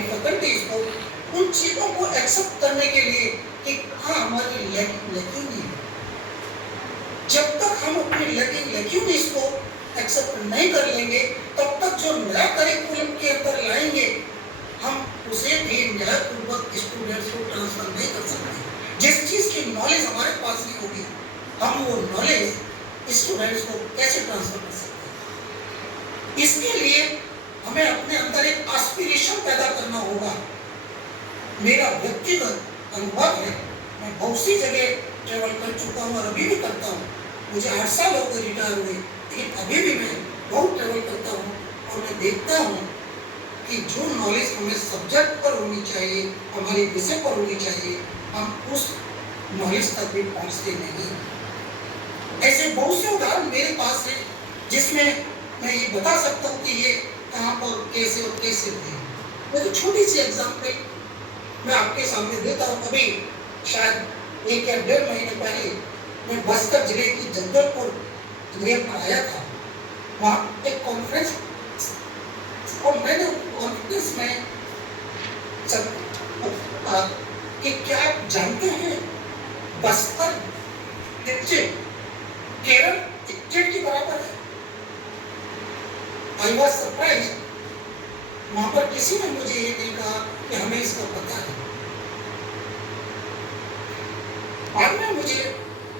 हमारी फैकल्टीज को उन चीज़ों को एक्सेप्ट करने के लिए कि हाँ हमारी लैकिंग जब तक हम अपनी लैकिंग को एक्सेप्ट नहीं कर लेंगे तब तक जो नया करिकुलम के अंदर लाएंगे हम उसे भी न्यायपूर्वक स्टूडेंट्स को ट्रांसफर नहीं कर सकते। जिस चीज़ की नॉलेज हमारे पास नहीं होगी हम वो नॉलेज स्टूडेंट्स को कैसे ट्रांसफर कर सकते हैं। इसके लिए हमें अपने अंदर एक एस्पिरेशन पैदा करना होगा। मेरा व्यक्तिगत अनुभव है, मैं बहुत सी जगह ट्रेवल कर चुका हूँ और अभी भी करता हूँ। मुझे 8 साल हो गए रिटायर हुए, लेकिन अभी भी मैं बहुत ट्रेवल करता हूँ और मैं देखता हूँ कि जो नॉलेज हमें सब्जेक्ट पर होनी चाहिए, हमारे विषय पर होनी चाहिए, हम उस नॉलेज तक भी पहुँचते नहीं। ऐसे बहुत से उदाहरण मेरे पास है जिसमें मैं ये बता सकता हूँ कि ये कहाँ पर कैसे और कैसे हुए। मैं तो छोटी सी एग्जाम्पल मैं आपके सामने देता हूँ। अभी शायद 1 या 1.5 महीने पहले मैं बस्तर जिले की जगदलपुर जिले में आया था। वहाँ एक कॉन्फ्रेंस और मैंने कॉन्फ्रेंस में सब कहा कि क्या आप जानते हैं बस्तर स्टेट केरल स्टेट के बराबर है। I was surprise. वहां पर किसी ने मुझे ये नहीं कहा कि हमें इसका पता है। बाद में मुझे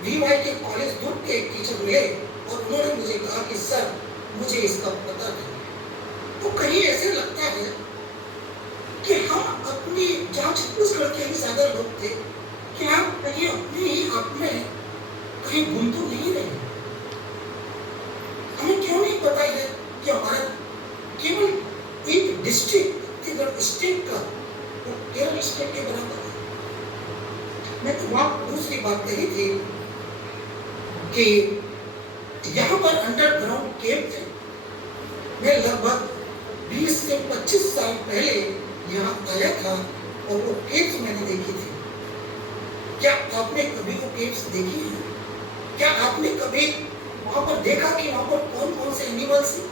VY के कॉलेज दुर्ग के एक टीचर मिले और उन्होंने मुझे कहा कि सर मुझे इसका पता नहीं। तो कहीं ऐसे लगता है कि हम अपनी जहाँ छत्तीसगढ़ के ही ज्यादा लोग थे कि हम कहीं अपने ही आप में कहीं घूम तो नहीं रहे। हमें क्यों नहीं पता है कि हमारा केवल एक डिस्ट्रिक्ट स्टेट का वो केरल स्टेट के बराबर है। मैं तो वहाँ दूसरी बात कही थी कि यहाँ पर अंडरग्राउंड कैंप थे। मैं लगभग 20 से 25 साल पहले यहाँ आया था और वो कैंप्स मैंने देखी थी। क्या आपने कभी वो कैंप्स देखी है? क्या आपने कभी वहाँ पर देखा कि वहाँ पर कौन कौन से एनिमल्स हैं,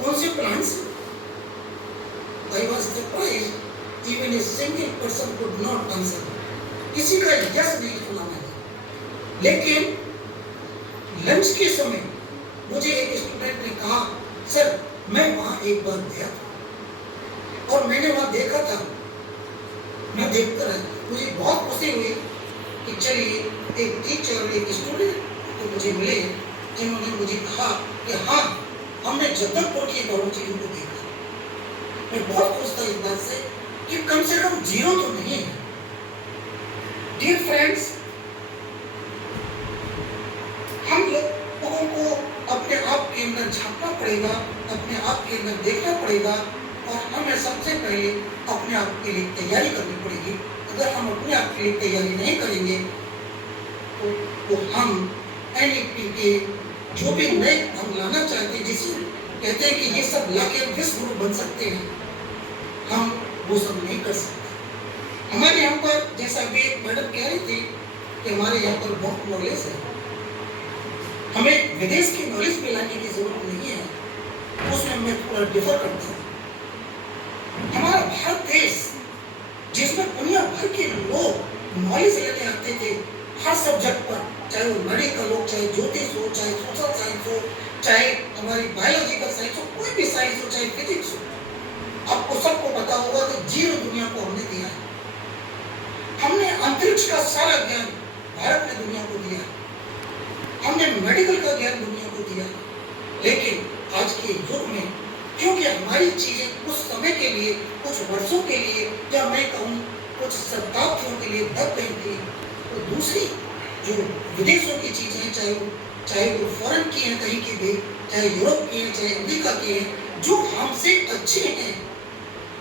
कौन से प्लांट्स हैं? I was surprised, even a single person could not answer. किसी का यस नहीं सुना मैंने। लेकिन लंच के समय मुझे एक स्टूडेंट ने कहा सर मैं वहाँ एक बार गया था और मैंने वहाँ देखा था। मैं देखता रहा, मुझे बहुत खुशी हुई कि चलिए एक टीचर एक स्टूडेंट तो मुझे मिले जिन्होंने मुझे कहा कि हाँ हमने जगदलपुर की बहुत चीजों को देखा। मैं बहुत खुश था इस बात से कि कम से कम जीरो तो नहीं है। डियर फ्रेंड्स, हम लोगों को अपने आप के अंदर झांकना पड़ेगा, अपने आप के अंदर देखना पड़ेगा और हमें सबसे पहले अपने आप के लिए तैयारी करनी पड़ेगी। अगर हम अपने आप के लिए तैयारी नहीं करेंगे तो हम NEP के जो भी नए हम लाना चाहते हैं, जिसे कहते हैं कि ये सब लाके विश्व गुरु बन सकते हैं, हम वो सब नहीं कर सकते। हमारे यहाँ पर जैसा भी एक मैडम कह रही थी कि हमारे यहाँ पर बहुत नॉलेज है, हमें विदेश की नॉलेज पे लाने की जरूरत नहीं है। उसमें मैं थोड़ा डिफर करता हूँ। हमारा भारत देश जिसमें दुनिया भर के लोग नॉलेज लेने आते थे हर सब्जेक्ट पर, चाहे वो मेडिकल हो, चाहे ज्योतिष हो, चाहे सोशल साइंस हो, चाहे हमारी बायोलॉजिकल साइंस हो, कोई भी साइंस हो, चाहे फिजिक्स हो। आपको सबको पता होगा कि जीरो दुनिया को हमने दिया है। हमने अंतरिक्ष का सारा ज्ञान भारत ने दुनिया को दिया, हमने मेडिकल का ज्ञान दुनिया को दिया। लेकिन आज के युग में क्योंकि हमारी चीजें कुछ समय के लिए, कुछ वर्षों के लिए, या मैं कहूँ कुछ शताब्दियों के लिए दब गई थी, तो दूसरी जो विदेशों की चीजें, चाहे वो फॉरेन की हैं कहीं की भी, चाहे यूरोप की हैं, चाहे अमेरिका की हैं, जो हमसे अच्छे हैं,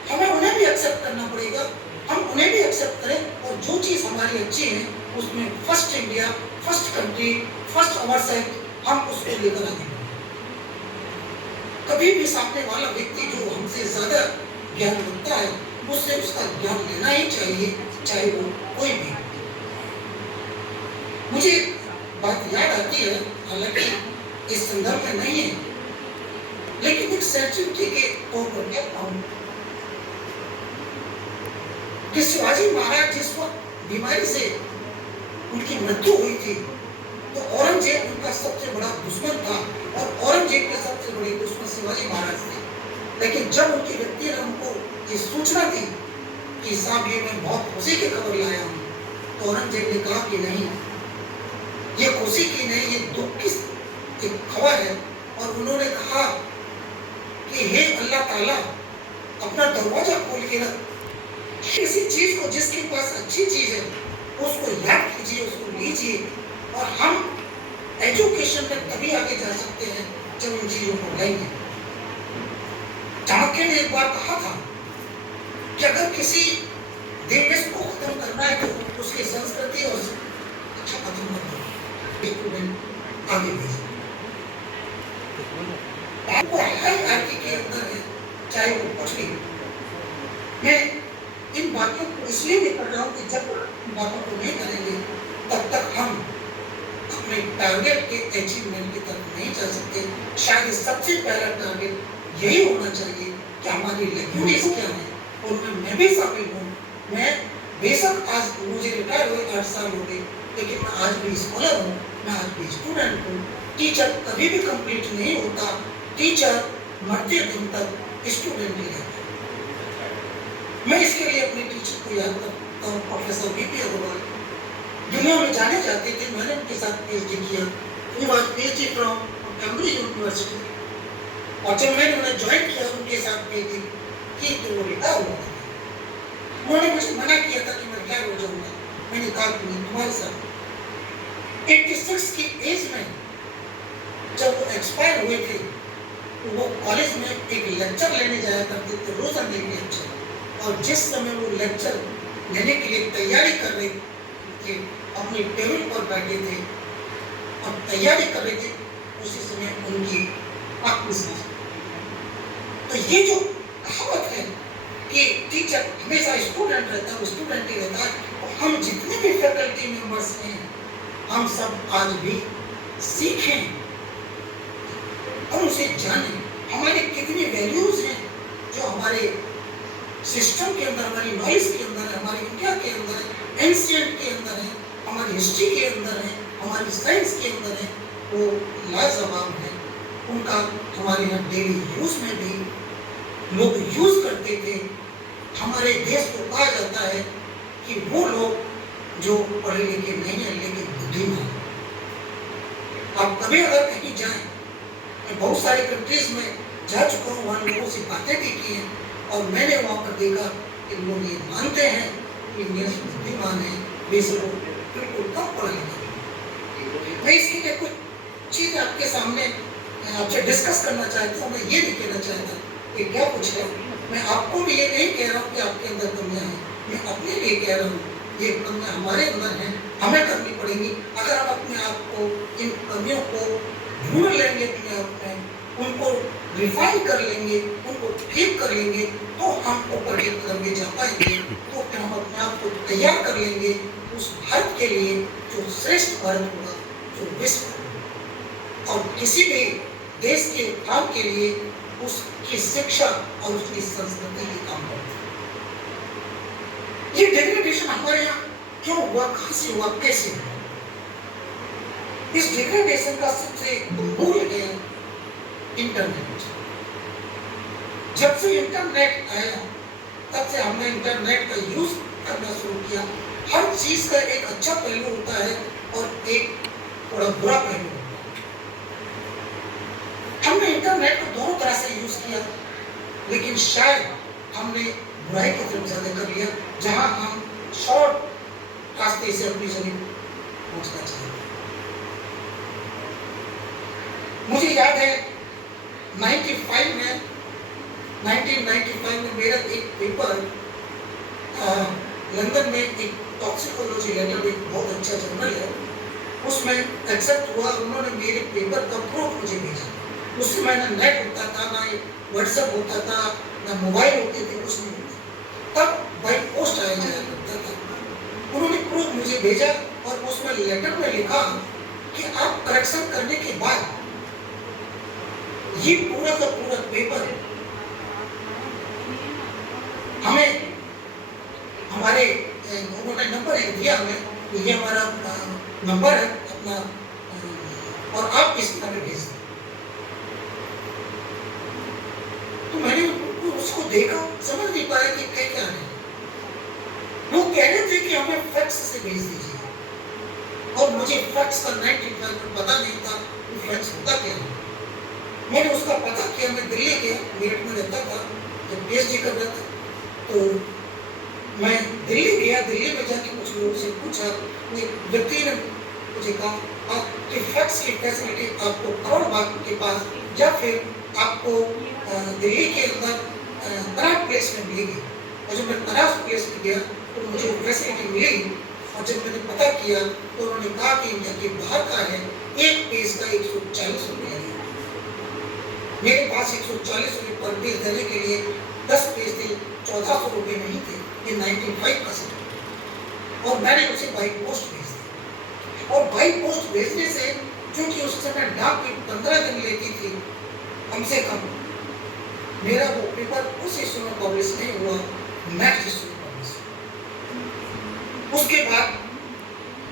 हमें उन्हें भी एक्सेप्ट करना पड़ेगा। हम उन्हें भी एक्सेप्ट करें और जो चीज़ हमारी अच्छी है उसमें first India, first country, first our set, हम उसको लेकर आगे। कभी भी सामने वाला व्यक्ति जो हमसे ज्यादा ज्ञान रखता है उससे उसका ज्ञान लेना ही चाहिए, चाहे वो कोई भी। मुझे बात याद आती है, हालांकि इस संदर्भ में नहीं है, लेकिन एक सेंचुरी के तौर पर कहता हूँ कि शिवाजी महाराज जिस वक्त बीमारी से उनकी मृत्यु हुई थी, तो औरंगजेब उनका सबसे बड़ा दुश्मन था और औरंगजेब के सबसे बड़े दुश्मन शिवाजी महाराज थे। लेकिन जब उनकी व्यक्ति ने उनको ये सूचना दी कि साहब ये मैं बहुत खुशी की खबर लाया हूँ, तो औरंगजेब ने कहा कि नहीं, ये खुशी की नहीं, ये दुख की एक खबर है। और उन्होंने कहा कि हे अल्लाह ताला, अपना दरवाजा खोल के रख, किसी चीज को जिसके पास अच्छी चीज है उसको याद कीजिए, उसको लीजिए। और हम एजुकेशन में तभी आगे जा सकते हैं जब उन चीजों को लेंगे। चाणक्य ने एक बार कहा था कि अगर किसी देश को खत्म करना है तो उसकी संस्कृति और अच्छा खत्म कर दो, स्टूडेंट आगे भेजें। हायरार्की के अंदर है, चाहे वो कुछ भी। मैं इन बातों को इसलिए भी कर रहा हूँ कि जब इन बातों को नहीं करेंगे तब तक हम अपने टारगेट के अचीवमेंट की तरफ नहीं जा सकते। शायद सबसे पहला टारगेट यही होना चाहिए कि हमारी लैंग्वेज क्या है, और मैं भी शामिल हूँ। मैं बेशक आज मुझे रिटायर हुए 8 साल हो गए, लेकिन मैं आज भी स्कॉलर हूँ, मैं आज भी स्टूडेंट हूँ। टीचर कभी भी कंप्लीट नहीं होता, टीचर मरते दिन तक स्टूडेंट ही रहता है। मैं इसके लिए अपने टीचर को याद करता हूँ, प्रोफेसर बीपी अग्रवाल। दुनिया में जाने जाते थे, मैंने उनके साथ पीएचडी किया। He was PhD from Cambridge university. और जब मैंने उन्हें ज्वाइन किया उनके साथ पीएचडी की तो वो रिटायर हुआ था। उन्होंने मुझे मना किया था कि मैं रिटायर हो जाऊंगा। मैंने कहा कि नहीं, तुम्हारे साथ 86 की एज में जब वो एक्सपायर हुए थे तो वो कॉलेज में एक लेक्चर लेने जाया करते थे, रोजाना लेक्चर। और जिस समय वो लेक्चर लेने के लिए तैयारी कर रहे थे, अपने टेबल पर बैठे थे और तैयारी कर रहे थे, उसी समय उनकी आत्मविश्वास। तो ये जो कहावत है कि टीचर हमेशा स्टूडेंट रहता है, वो स्टूडेंट ही रहता है। और हम जितने भी फैकल्टी मेंबर्स हैं, हम सब आज भी सीखें और उसे जानें। हमारे कितनी वैल्यूज हैं जो हमारे सिस्टम के अंदर, हमारी नॉलेज के अंदर है, हमारी इंडिया के अंदर है, एंशिएंट के अंदर है, हमारी हिस्ट्री के अंदर है, हमारी साइंस के अंदर है, वो लाजवाब है। उनका हमारे यहाँ डेली यूज में भी लोग यूज करते थे। हमारे देश को कहा जाता है कि वो लोग जो पढ़े लिखे नहीं है लेकिन बुद्धिमान। आप कभी अगर कहीं जाएं, मैं बहुत सारे कंट्रीज में जा चुका हूँ, वहाँ लोगों से बातें भी की हैं, और मैंने वहाँ पर देखा कि लोग ये मानते हैं कि इंडियंस बुद्धिमान है, बेशक बिल्कुल कम पढ़ा लिखा। मैं इसके लिए कुछ चीज़ आपके सामने आपसे डिस्कस करना चाहता हूँ। मैं ये नहीं कहना चाहता कि क्या कुछ है, मैं आपको भी ये नहीं कह रहा हूँ कि आपके अंदर कमियाँ हैं, मैं अपने लिए कह रहा हूँ ये कमियाँ हमारे अंदर हैं, हमें करनी पड़ेगी। अगर हम अपने आप को, इन कमियों को ढूंढ लेंगे अपने आप में, उनको रिफाइन कर लेंगे, उनको ठीक कर लेंगे, तो हम ऊपर के कदम में जा पाएंगे। तो फिर हम अपने आप को तैयार कर लेंगे उस भारत के लिए जो श्रेष्ठ भारत होगा, जो विश्व और किसी भी देश के काम के लिए उसकी शिक्षा और उसकी संस्कृति के काम करता है। ये डिग्रेडेशन हमारे यहाँ क्यों हुआ, कहाँ से हुआ, कैसे हुआ? इस डिग्रेडेशन का सबसे मूल है इंटरनेट। जब से इंटरनेट आया तब से हमने इंटरनेट का यूज करना शुरू किया। हर चीज का एक अच्छा पहलू होता है और एक थोड़ा बुरा पहलू होता है। हमने इंटरनेट को दोनों तरह से यूज किया, लेकिन शायद हमने बुराई की तरफ ज्यादा कर लिया, जहां हम शॉर्ट रास्ते से अपनी जमीन पहुंचना चाहते हैं। मुझे याद है 1995 में मेरा एक पेपर लंदन में एक टॉक्सिकोलॉजी लेटर, एक बहुत अच्छा जर्नल है, उसमें एक्सेप्ट हुआ। उन्होंने मेरे पेपर का प्रूफ मुझे भेजा। उस समय ना नेट होता था, ना व्हाट्सएप होता था, ना मोबाइल होते थे, कुछ नहीं होता। तब बाई पोस्ट आया जाया करता था। उन्होंने प्रूफ मुझे भेजा और उसमें लेटर में लिखा कि आप करेक्शन करने के बाद ये पूरा का पूरा पेपर हमें हमारे उन्होंने नंबर एक दिया हमें, ये हमारा नंबर है अपना, और आप इस नंबर भेज दें। तो मैंने उसको देखा, समझ नहीं पाया कि क्या है। वो कह रहे थे कि हमें फैक्स से भेज दीजिए, और मुझे फैक्स का 95% पता नहीं था कि फैक्स होता क्या है। मैंने उसका पता किया, मैं दिल्ली गया, मेरठ में रहता था जब पीएचडी कर रहा था, तो मैं दिल्ली गया। दिल्ली में जाके कुछ लोगों से पूछा, एक व्यक्ति ने मुझे कहा आपके फैक्स की फैसिलिटी आपको करोड़ बाग के पास या फिर आपको दिल्ली के अंदर तराब प्लेस में मिलेगी। और जब मैं तराब प्लेस में गया तो मुझे फैसिलिटी मिली, और जब मैंने पता किया तो उन्होंने कहा कि इंडिया के बाहर का है, एक पेज का 140 रुपये लगेगा। मेरे पास 140 रुपये पर पेज देने के लिए 10 पेज थे, 1400 रुपये नहीं थे, ये 95%। और मैंने उसे बाई पोस्ट भेज दिया, और बाई पोस्ट भेजने से, क्योंकि उस समय डाक में 15 दिन लेती थी कम से कम, मेरा वो पेपर उस इशू में पब्लिश नहीं हुआ, नेक्स्ट इशू में पब्लिश। उसके बाद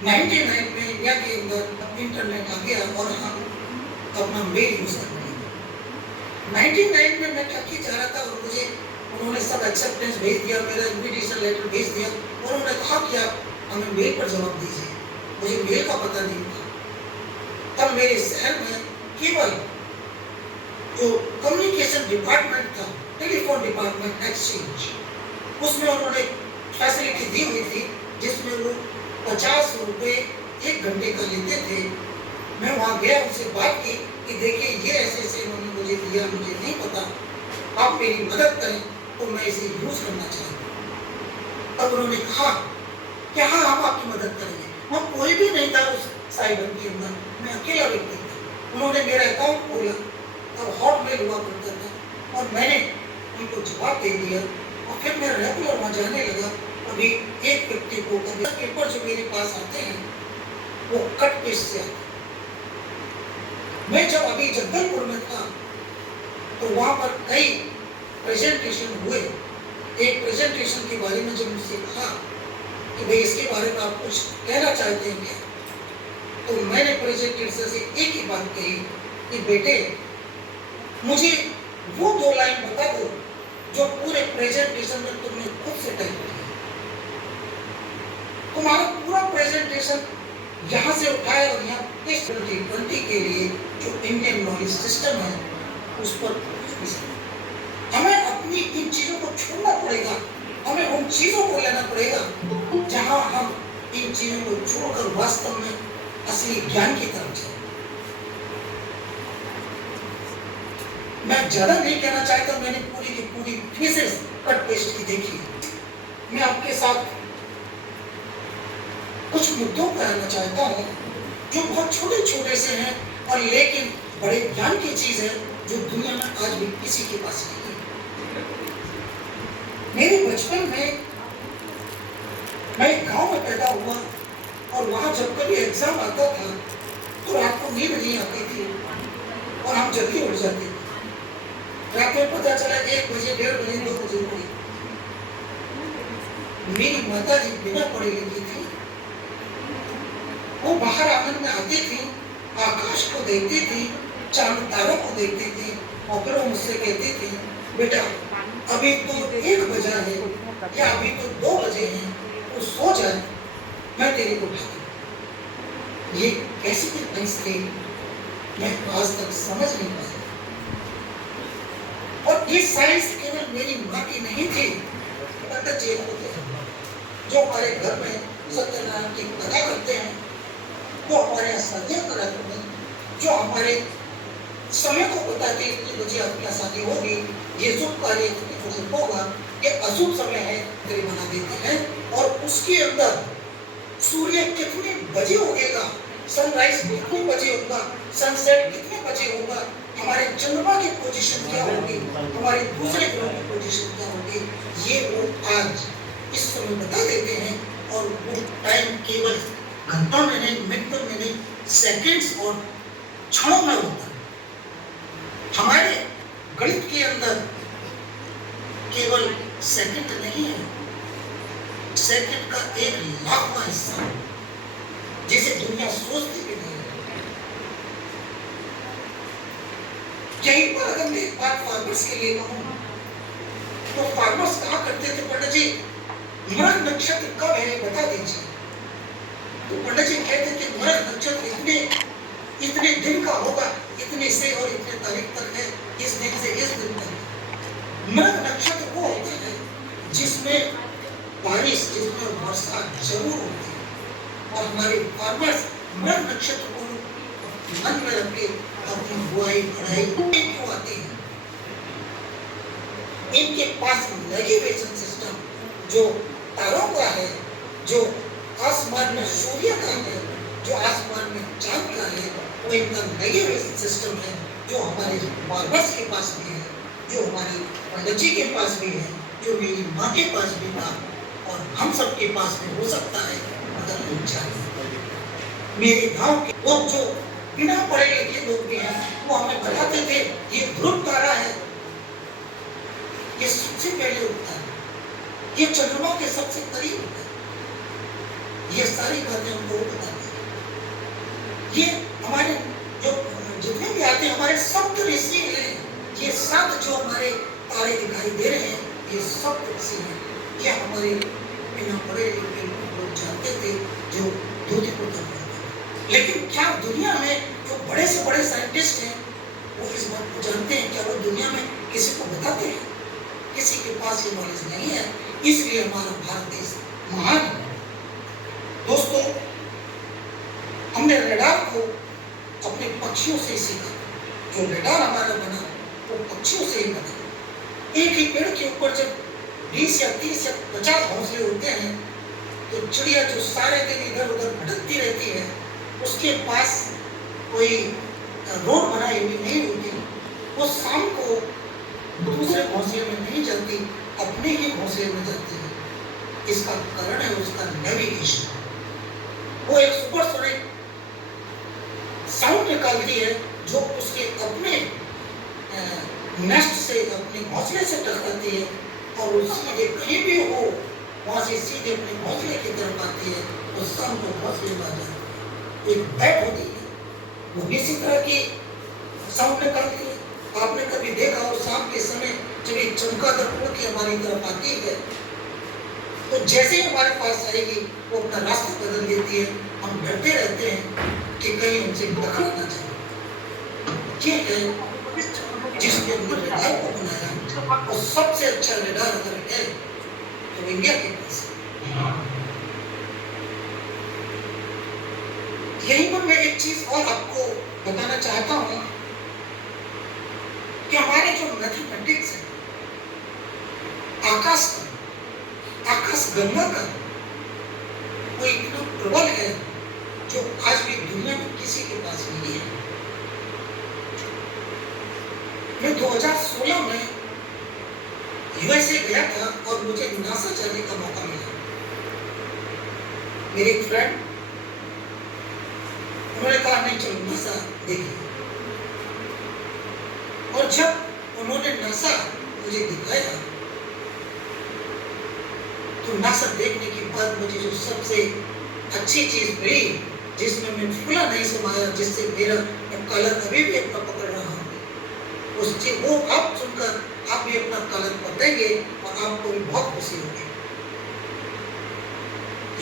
99 में इंडिया के अंदर इंटरनेट आ गया और हम अपना मेल यूज करने लगे। 99 में मैं टर्की जा रहा था, और मुझे उन्होंने सब एक्सेप्टेंस भेज दिया, मेरा इन्विटेशन लेटर भेज दिया, और उन्होंने कहा कि आप हमें मेल पर जवाब दीजिए। मुझे मेल का पता नहीं था। तब मेरे शहर में केवल जो कम्युनिकेशन डिपार्टमेंट था, टेलीफोन डिपार्टमेंट एक्सचेंज, उसमें उन्होंने फैसिलिटी दी हुई थी, जिसमें वो 50 रुपये 1 घंटे का लेते थे। मैं वहाँ गया, उनसे बात की कि देखिए ये ऐसे ऐसे उन्होंने मुझे दिया, मुझे नहीं पता, आप मेरी मदद करें तो मैं इसे यूज करना चाहता हूँ। तब उन्होंने कहा कि हाँ, हम आपकी मदद करेंगे। वहाँ कोई भी नहीं था उस साइबर के अंदर, मैं अकेला व्यक्ति था। उन्होंने मेरा अकाउंट खोला, तब हॉटमेल हुआ करता था, और मैंने उनको जवाब दे दिया, और फिर मैं रेगुलर वहाँ जाने लगा। अभी एक व्यक्ति को कभी पेपर जो मेरे पास आते हैं वो कट पेस्ट से आते हैं। मैं जब अभी जगदलपुर में था तो वहाँ पर कई प्रेजेंटेशन हुए। एक प्रेजेंटेशन के बारे में जब मुझसे कहा कि भाई इसके बारे में आप कुछ कहना चाहते हैं क्या, तो मैंने प्रेजेंटेशन से एक ही बात कही कि बेटे, मुझे वो 2 लाइन बता दो जो पूरे प्रेजेंटेशन में तुमने खुद से टाइप किया। तुम्हारा पूरा प्रेजेंटेशन यहाँ से उठाया और यहाँ 2020 के लिए जो इंडियन नॉलेज सिस्टम है उस पर हमें अपनी इन चीजों को छोड़ना पड़ेगा। हमें उन चीजों को लेना पड़ेगा जहां हम इन चीजों को छोड़कर वास्तव में असली ज्ञान की तरफ जाए। मैं ज्यादा नहीं कहना चाहता, मैंने पूरी की पूरी थीसिस कट पेस्ट की देखी। मैं आपके साथ कुछ मुद्दों पर आना चाहता हूँ जो बहुत छोटे छोटे से हैं, और लेकिन बड़े ज्ञान की चीज है जो दुनिया में आज भी किसी के पास नहीं है। मेरे बचपन में मैं एक गांव में पैदा हुआ, और वहां जब कभी एग्जाम आता था तो रात को नींद नहीं आती थी और हम जल्दी उठ जाते थे। रात में पता चला 1 बजे, 1:30 बजे, 2 बजे हुई। मेरी माता जी बिना पढ़ी लिखी थी, वो बाहर आंगन में आती थी, आकाश को देखती थी, चांद तारों को देखती थी, और फिर वो मुझसे कहती थी, बेटा अभी तो 1 बजा है या अभी तो 2 बजे हैं, तो सो जाए, मैं तेरे को उठा दूं। ये कैसी डिफरेंस थी, मैं आज तक समझ नहीं पाया। और ये साइंस केवल मेरी माँ की नहीं थी, जो हमारे घर में सत्यनारायण की कथा करते हैं, जो हमारे यहाँ शादियाँ कराते हैं, जो हमारे समय को बताते हैं कि मुझे अपना शादी होगी, ये शुभ कार्य होगा, ये अशुभ समय है, तेरे बना देते हैं। और उसके अंदर सूर्य कितने बजे उगेगा, सनराइज कितने बजे होगा, सनसेट कितने बजे होगा, हमारे चंद्रमा की पोजीशन क्या होगी, हमारे दूसरे ग्रहों की पोजीशन क्या होगी, ये वो आज इस समय बता देते हैं। और वो टाइम केवल घंटों में नहीं, मिनटों में नहीं, सेकंड्स और क्षणों में होता है। हमारे गणित के अंदर केवल सेकंड नहीं है, सेकंड का 1,00,000वां हिस्सा, जिसे दुनिया सोचती भी नहीं है। यहीं पर अगर मैं एक बात फार्मर्स के लिए कहूँ, तो फार्मर्स कहा करते थे, पंडित जी मृग नक्षत्र कब है बता दीजिए। तो पंडित जी कहते थे मृग नक्षत्र इतने इतने दिन का होगा, इतने से और इतने तारीख तक है, इस दिन से इस दिन तक। मृग नक्षत्र वो होता है जिसमें बारिश, जिसमें वर्षा जरूर होती है, और हमारे फार्मर्स मृग नक्षत्र को मन में रख के अपनी बुआई बढ़ाई क्यों आती है। इनके पास नेविगेशन सिस्टम जो तारों का है, जो आसमान में सूर्य का है, जो आसमान में चांद का है, वो इनका नेविगेशन सिस्टम है, जो हमारे फार्मर्स के पास भी है, जो हमारे पंडित जी के पास भी है, जो मेरी माँ के पास भी था, और हम सब के पास भी हो सकता है अगर हम चाहें। मेरे गांव के लोग जो बिना पढ़े लिखे लोग भी हैं, वो हमें बताते थे ये ध्रुव तारा है, ये सबसे पहले उठता है, ये चंद्रमा के सबसे करीब होता है। ये सारी बातें हमको बताते हैं। ये हमारे जो जितने भी आते हैं, हमारे सप्त ऋषि हैं, ये 7 जो हमारे तारे दिखाई दे रहे हैं, ये सप्त ऋषि हैं। ये हमारे बिना पढ़े लिखे लोग जानते थे, जो धोती कुर्ता पहनते थे। लेकिन क्या दुनिया में जो बड़े से बड़े साइंटिस्ट हैं, वो इस बात को जानते हैं? क्या वो दुनिया में किसी को बताते हैं? किसी के पास ये नॉलेज नहीं है, इसलिए हमारा भारत देश महान है। दोस्तों, हमने रडार को अपने पक्षियों से सीखा। जो रडार हमारा बना वो पक्षियों से ही बना। एक ही पेड़ के ऊपर जब 20 या 30 या 50 घोंसले होते हैं, तो चिड़िया जो सारे दिन इधर उधर भटकती रहती है, उसके पास कोई रोड बनाई हुई नहीं होती। वो शाम को दूसरे घोंसले में नहीं जाती, अपने ही घोंसले में जाती है। इसका कारण है उसका नेविगेशन। वो एक सुपरसोनिक साउंड निकालती है, जो उसके अपने नेस्ट से, अपने घोंसले से टकराती है, और वो सीधे कहीं भी हो, वहां से सीधे अपने घोंसले की तरफ आती है, और शाम को घोंसले में आ जाती है। एक बैट होती है, वो भी इसी तरह की साउंड निकालती है। आपने कभी देखा हो शाम के समय जब एक चमगादड़ उड़ के हमारी तरफ आती है, तो जैसे ही हमारे पास आएगी वो अपना रास्ता बदल देती है। हम डरते रहते हैं कि कहीं हमसे टकरा ना जाए। ये है जिसने रडार को बनाया, और सबसे अच्छा रडार अगर है तो इंडिया के पास है। यहीं पर मैं एक चीज और आपको बताना चाहता हूँ कि हमारे जो मैथमेटिक्स है, आकाश गंगा का, वो इतना प्रबल है जो आज भी दुनिया में किसी के पास नहीं है। मैं 2016 में यूएसए गया था और मुझे नासा जाने का मौका मिला। मेरे एक फ्रेंड, उन्होंने कहा नहीं चलो नासा देखिए। और जब उन्होंने नासा मुझे दिखाया, तो नासा देखने के बाद मुझे जो सबसे अच्छी चीज मिली, जिसमें मैं फूला नहीं समाया, जिससे मेरा कलर अभी भी अपना पकड़ रहा हूँ, उस चीज वो आप सुनकर आप भी अपना कलर पकड़ेंगे और आपको भी बहुत खुशी होगी।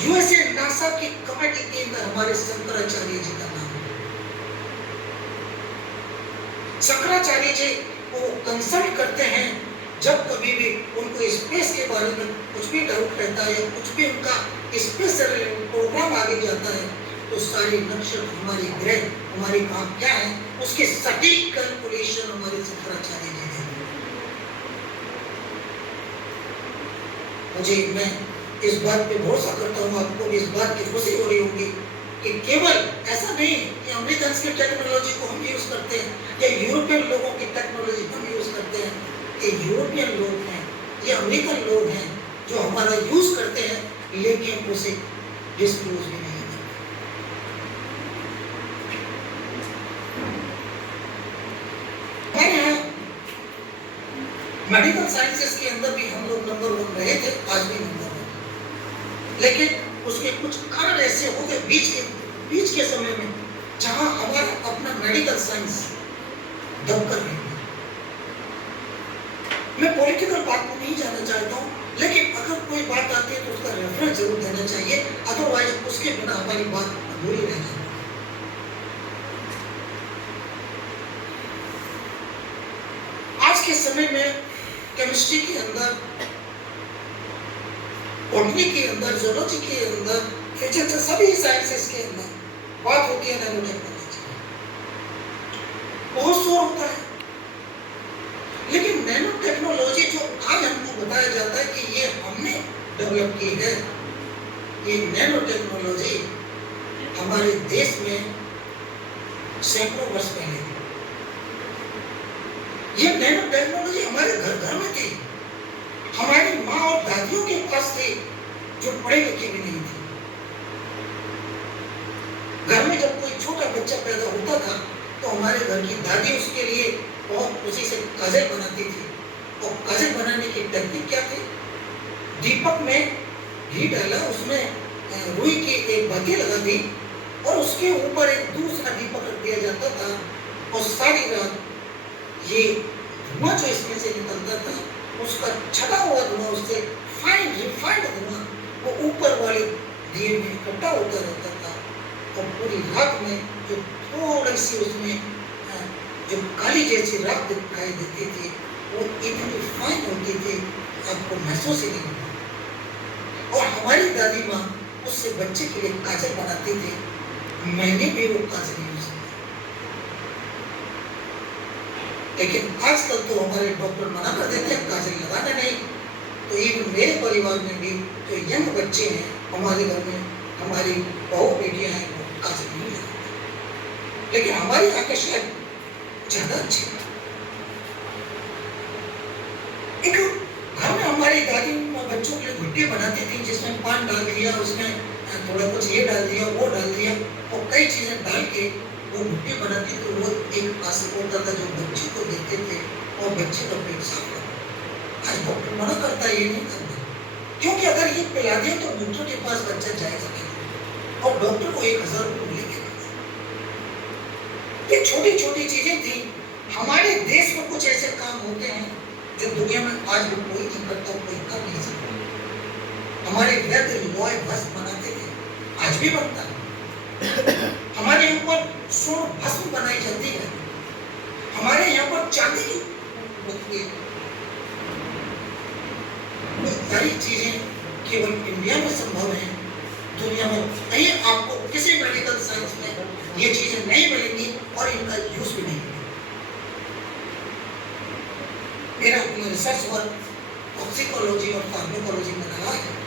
यूएसए नासा की कमेटी के अंदर हमारे शंकराचार्य जी का नाम है। शंकराचार्य जी को कंसल्ट करते हैं जब कभी भी उनको स्पेस के बारे में कुछ भी डाउट रहता है, या कुछ भी उनका स्पेस प्रोग्राम आगे जाता है, तो सारे नक्षत्र, हमारे ग्रह, हमारे काम क्या है, उसके सटीक कैलकुलेशन हमारे शंकराचार्य जी हैं। मैं इस बात पे भरोसा करता हूँ, आपको भी इस बात की खुशी हो रही होगी कि केवल ऐसा नहीं कि अमेरिकन की टेक्नोलॉजी को हम यूज करते हैं, या यूरोपियन लोगों की टेक्नोलॉजी हम यूज करते हैं। ये यूरोपियन लोग हैं, ये अमेरिकन लोग हैं जो हमारा यूज करते हैं, लेकिन उसे डिस्क्लोज भी नहीं करते। हमारे यहाँ मेडिकल साइंसेस के अंदर भी हम लोग नंबर 1 रहे थे, आज भी नंबर 1। लेकिन उसके कुछ कारण ऐसे होते बीच के समय में जहां हमारा अपना मेडिकल साइंस दब कर रही है। मैं पॉलिटिकल बात को नहीं जाना चाहता हूं, लेकिन अगर कोई बात आती है तो उसका रेफरेंस जरूर देना चाहिए, अदरवाइज उसके बिना हमारी बात अधूरी रह जाती है। आज के समय में केमिस्ट्री के अंदर, बॉटनी के अंदर, जूलॉजी के अंदर, फिजिक्स, सभी साइंसेस के अंदर बात होती है नैनो टेक्नोलॉजी। बहुत शोर होता है, लेकिन नैनो टेक्नोलॉजी जो आज हमको बताया जाता है कि ये हमने डेवलप की है, ये नैनो टेक्नोलॉजी हमारे देश में सैकड़ों वर्ष पहले थी। ये नैनो टेक्नोलॉजी हमारे घर घर में थी, हमारी माँ और दादियों के पास थी जो पढ़े लिखे भी नहीं थे। घर में जब कोई छोटा बच्चा पैदा होता था तो हमारे घर की दादी उसके लिए बहुत खुशी से काजल बनाती थी। और काजल बनाने की टेक्निक क्या थी? दीपक में घी डाला, उसमें रुई की एक बत्ती लगा दी और उसके ऊपर एक दूसरा दीपक रख दिया जाता था और सारी रात ये धुआं जो इसमें से निकलता था, उसका छटा हुआ धुआं, उससे फाइन रिफाइंड धुआं वो ऊपर वाले दिए में इकट्ठा होता रहता था। और पूरी रात में जो थोड़ी सी उसमें जो काली जैसी राख दिखाई देती थी, वो इतनी फाइन होती थी आपको महसूस ही नहीं होता। और हमारी दादी माँ उससे बच्चे के लिए काजल बनाती थी। मैंने भी वो काजल यूज किया, लेकिन आजकल तो हमारे डॉक्टर मना कर देते हैं काजल लगाना नहीं। तो इवन मेरे परिवार में भी जो यंग बच्चे हैं, हमारे घर में हमारी बहू बेटियां हैं, वो काजल नहीं लगाते, लेकिन हमारी आंखें शायद ज्यादा अच्छी है। एक घर में हमारी दादी बच्चों के लिए घुट्टी बनाती थी, जिसमें पान डाल दिया, उसमें थोड़ा कुछ ये डाल दिया, वो डाल दिया और कई चीजें डाल के वो घुट्टी बनाती। तो वो एक आसन होता था जो बच्चे को देते थे और बच्चे का पेट साफ करता। आज डॉक्टर मना करता है ये नहीं करना, क्योंकि अगर ये पिला दिया तो डॉक्टर के पास बच्चा जाएगा नहीं और डॉक्टर को 1000 रुपये मिलेंगे। ये छोटी छोटी चीजें थी। हमारे देश में कुछ ऐसे काम होते हैं जो दुनिया में आज भी कोई नहीं करता, कोई कर नहीं सकता। हमारे वैद्य लॉय भस्म बनाते थे, आज भी बनता है। हमारे यहाँ पर स्वर्ण भस्म बनाई जाती है, हमारे यहाँ पर चांदी की बनती है। सारी चीजें केवल इंडिया में संभव है, दुनिया में कहीं आपको किसी मेडिकल साइंस में ये चीजें नहीं मिलेंगी और इनका यूज भी नहीं मिलेगा। मेरा अपना रिसर्च वर्क टॉक्सिकोलॉजी और फार्माकोलॉजी में रहा है।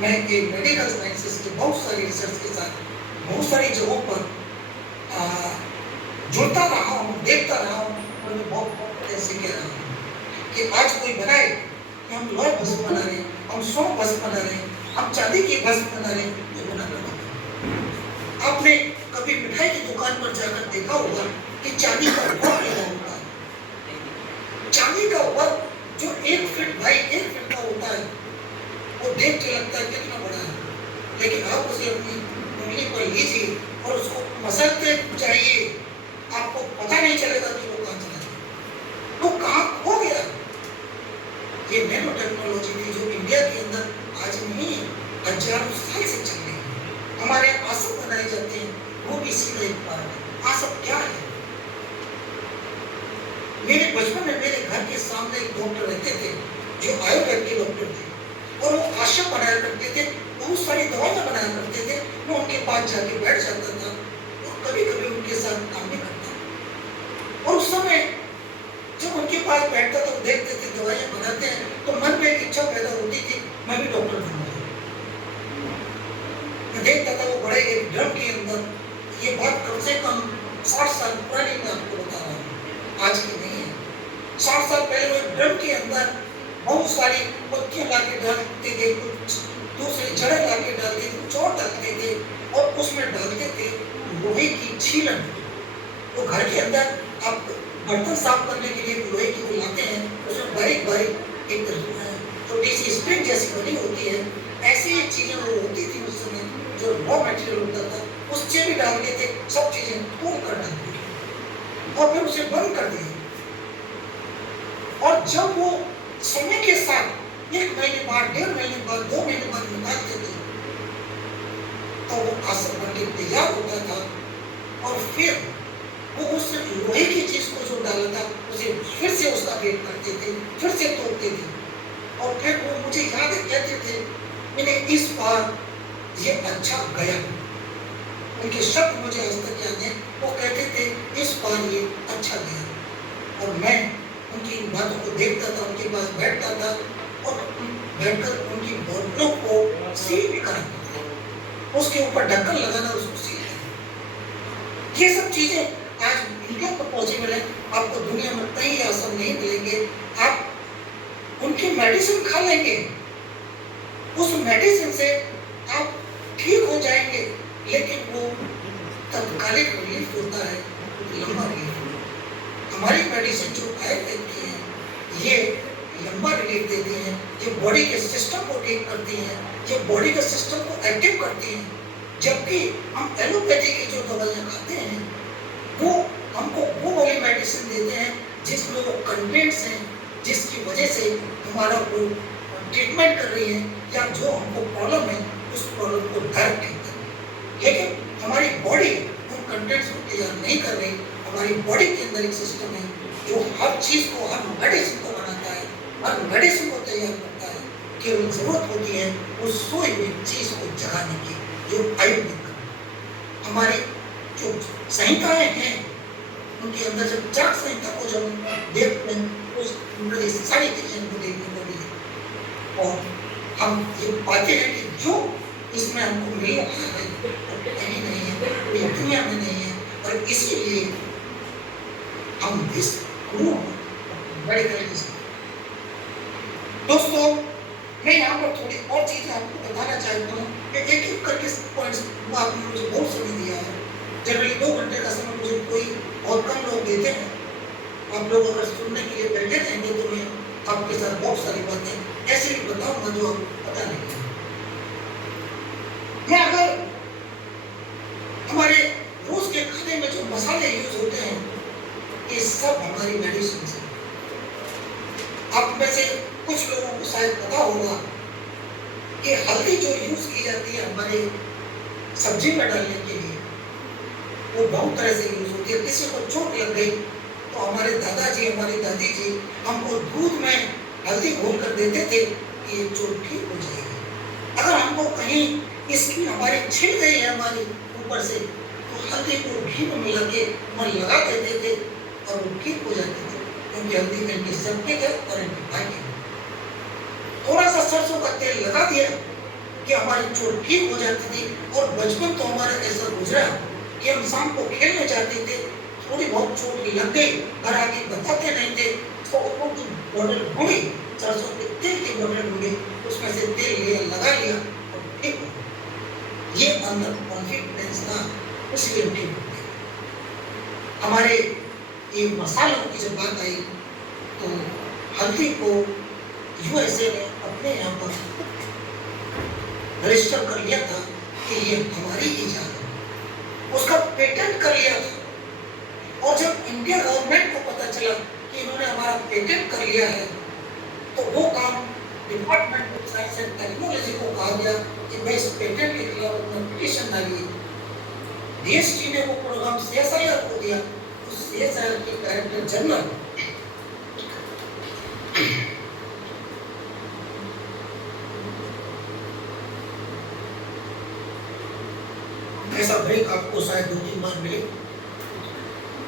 मैं एक मेडिकल साइंसेस के बहुत सारी रिसर्च के साथ बहुत सारी जगहों पर जुड़ता रहा हूँ, देखता रहा हूँ और मैं बहुत ऐसे कह रहा हूँ कि आज कोई बनाए कि हम लोहे भस्म बना रहे हैं, हम स्वर्ण भस्म बना रहे हैं, हम चांदी की भस्म बना रहे हैं, ये बना रहा। आपने कभी मिठाई की दुकान पर जाकर देखा होगा कि चांदी का वर्क लगा होता है। चांदी का वर्क जो 1 फीट बाई 1 फीट का होता है, वो देख के लगता है कितना बड़ा है, लेकिन आप उसे अपनी उंगली पर लीजिए और उसको मसलते जाइए, आपको पता नहीं चलेगा कि वो कहाँ चला गया, वो कहाँ खो गया। ये नैनो टेक्नोलॉजी थी जो इंडिया के अंदर आज नहीं है, हजारों साल से चल रही है। हमारे आसन बनाए जाते हैं, वो भी सीधा एक बार है। आसन क्या है? मेरे बचपन में मेरे घर के सामने एक डॉक्टर रहते थे जो आयुर्वेद के डॉक्टर थे और वो आश्रम बनाया करते थे, बहुत सारी दवाइयां बनाया करते थे। मैं उनके पास जाके बैठ जाता था और कभी कभी उनके साथ काम भी करता। और उस समय जब उनके पास बैठता तो देखते थे दवाइयां बनाते हैं, तो मन में एक इच्छा पैदा होती थी मैं भी डॉक्टर बनूंगा। मैं देखता था वो बड़े एक ड्रम के अंदर, ये बात कम से कम 60 साल पुरानी मैं आपको बता रहा हूँ, आज की नहीं है। 60 साल पहले वो ड्रम के अंदर बहुत सारी पत्तियां लाके डालते थे, कुछ दूसरी जड़ें लाके डालते थे, कुछ और डालते थे और उसमें डालते थे लोहे की छीलन। तो घर के अंदर आप बर्तन साफ करने के लिए लोहे की वो लाते हैं, उसमें बारीक बारीक एक छोटी सी स्प्रिंग जैसी बनी होती है, ऐसी चीजें वो होती रॉ मटेरियल होता था उससे भी डाल दिए थे, सब चीजें तोड़ कर डाल दी और फिर उसे बंद कर दिया। और जब वो समय के साथ 1 महीने बाद, 1.5 महीने बाद, 2 महीने बाद निकालते थे तो वो आसन बन के तैयार होता था। और फिर वो उस लोहे की चीज को जो डाला था उसे फिर से उसका वेट करते थे, फिर से तोड़ते थे। और फिर वो मुझे याद है कहते थे मैंने इस बार ये अच्छा गया। उनके शब्द मुझे आज तक याद है, वो कहते थे इस बार ये अच्छा गया। और मैं उनकी बातों को देखता था, उनके पास बैठता था और बैठकर उनकी बोतलों को सील भी कराता था, उसके ऊपर ढक्कन लगाना, उसको सील करना। ये सब चीजें आज इंडिया पर पॉसिबल है, आपको दुनिया में कहीं आसन नहीं मिलेंगे। आप उनकी मेडिसिन खा लेंगे, उस मेडिसिन से आप ठीक हो जाएंगे, लेकिन वो तत्कालिक रिलीफ होता है, लंबा रिलीफ। हमारी मेडिसिन जो आयुर्वेद की है ये लंबा रिलीफ देती हैं, ये बॉडी के सिस्टम को ठीक करती हैं, ये बॉडी के सिस्टम को एक्टिव करती हैं। जबकि हम एलोपैथी की जो दवाइयाँ खाते हैं वो हमको वो वाली मेडिसिन देते हैं जिसमें वो कंटेंट्स हैं जिसकी वजह से हमारा वो ट्रीटमेंट कर रही है या जो हमको प्रॉब्लम है उस प्रॉब्लम को डायरेक्ट ठीक कर रही है। लेकिन हमारी बॉडी उन कंटेंट्स को तैयार नहीं कर रही। हमारी बॉडी के अंदर एक सिस्टम है जो हर चीज को, हर मेडिसिन को बनाता है, हर मेडिसिन को तैयार करता है। केवल जरूरत होती है उस सोई हुई चीज को जगाने की, जो आयुर्वेद का। हमारी जो संहिताएं हैं उनके अंदर जब चरक संहिता को जब देखते हैं उस अंदर सारी चीजें हमको देखने को मिली और हम ये पाते हैं कि जो इसमें हमको मिल रहा है कहीं नहीं है, कोई दुनिया में नहीं है। और इसीलिए हम इस गुरु बड़े तरीके से दोस्तों मैं यहाँ पर थोड़ी और चीजें आपको बताना चाहता हूँ कि एक एक करके पॉइंट्स आपने मुझे बहुत समय दिया है। जनरली 2 घंटे का समय मुझे कोई बहुत कम लोग देते हैं। आप लोग अगर सुनने के लिए बैठे रहेंगे तो मैं आपके साथ बहुत सारी बातें ऐसे भी बताऊंगा जो आपको पता नहीं है। मैं अगर हमारे रोज के खाने में जो मसाले यूज होते हैं ये सब हमारी मेडिसिन है। आप में से कुछ लोगों को शायद पता होगा कि हल्दी जो यूज की जाती है हमारे सब्जी में डालने के लिए वो बहुत तरह से यूज होती है। किसी को चोट लग गई तो हमारे दादाजी, हमारी दादी जी हमको दूध में हल्दी घोल कर देते थे कि ये चोट ठीक हो जाएगी। अगर हमको कहीं स्किन हमारी छिल गई है हमारी ऊपर से तो हल्दी को घी में मिला के मन लगा देते थे और वो ठीक हो जाते थे, क्योंकि हल्दी एंटीसेप्टिक है और एंटीबायोटिक है। थोड़ा सा सरसों का तेल लगा दिया कि हमारी चोट ठीक हो जाती थी। और बचपन तो हमारा ऐसा गुजरा कि हम शाम को खेलने जाते थे, थोड़ी बहुत चोट लग गई, घर आके बताते नहीं थे तो वो जो बोतल ढूंढी, सरसों के तेल की बोतल ढूंढी, उसमें से तेल लिया, लगा लिया और ठीक हो गया। ये अंदर कॉन्फिडेंस था, इसलिए ठीक हो गया। हमारे ये मसालों की जब बात आई तो हल्दी को यूएसए ने अपने यहाँ पर रजिस्टर कर लिया था कि ये हमारी इजाद है, उसका पेटेंट कर लिया था। और जब इंडिया गवर्नमेंट को पता चला कि इन्होंने हमारा पेटेंट कर लिया है तो वो काम department of science and technology को कहा गया कि भाई इस पेटेंट के खिलाफ पिटीशन डालिए। डीएसटी ने वो प्रोग्राम सीएसआईआर को दिया, उस सीएसआईआर के डायरेक्टर जनरल ऐसा ब्रेक आपको शायद 2-3 बार मिले।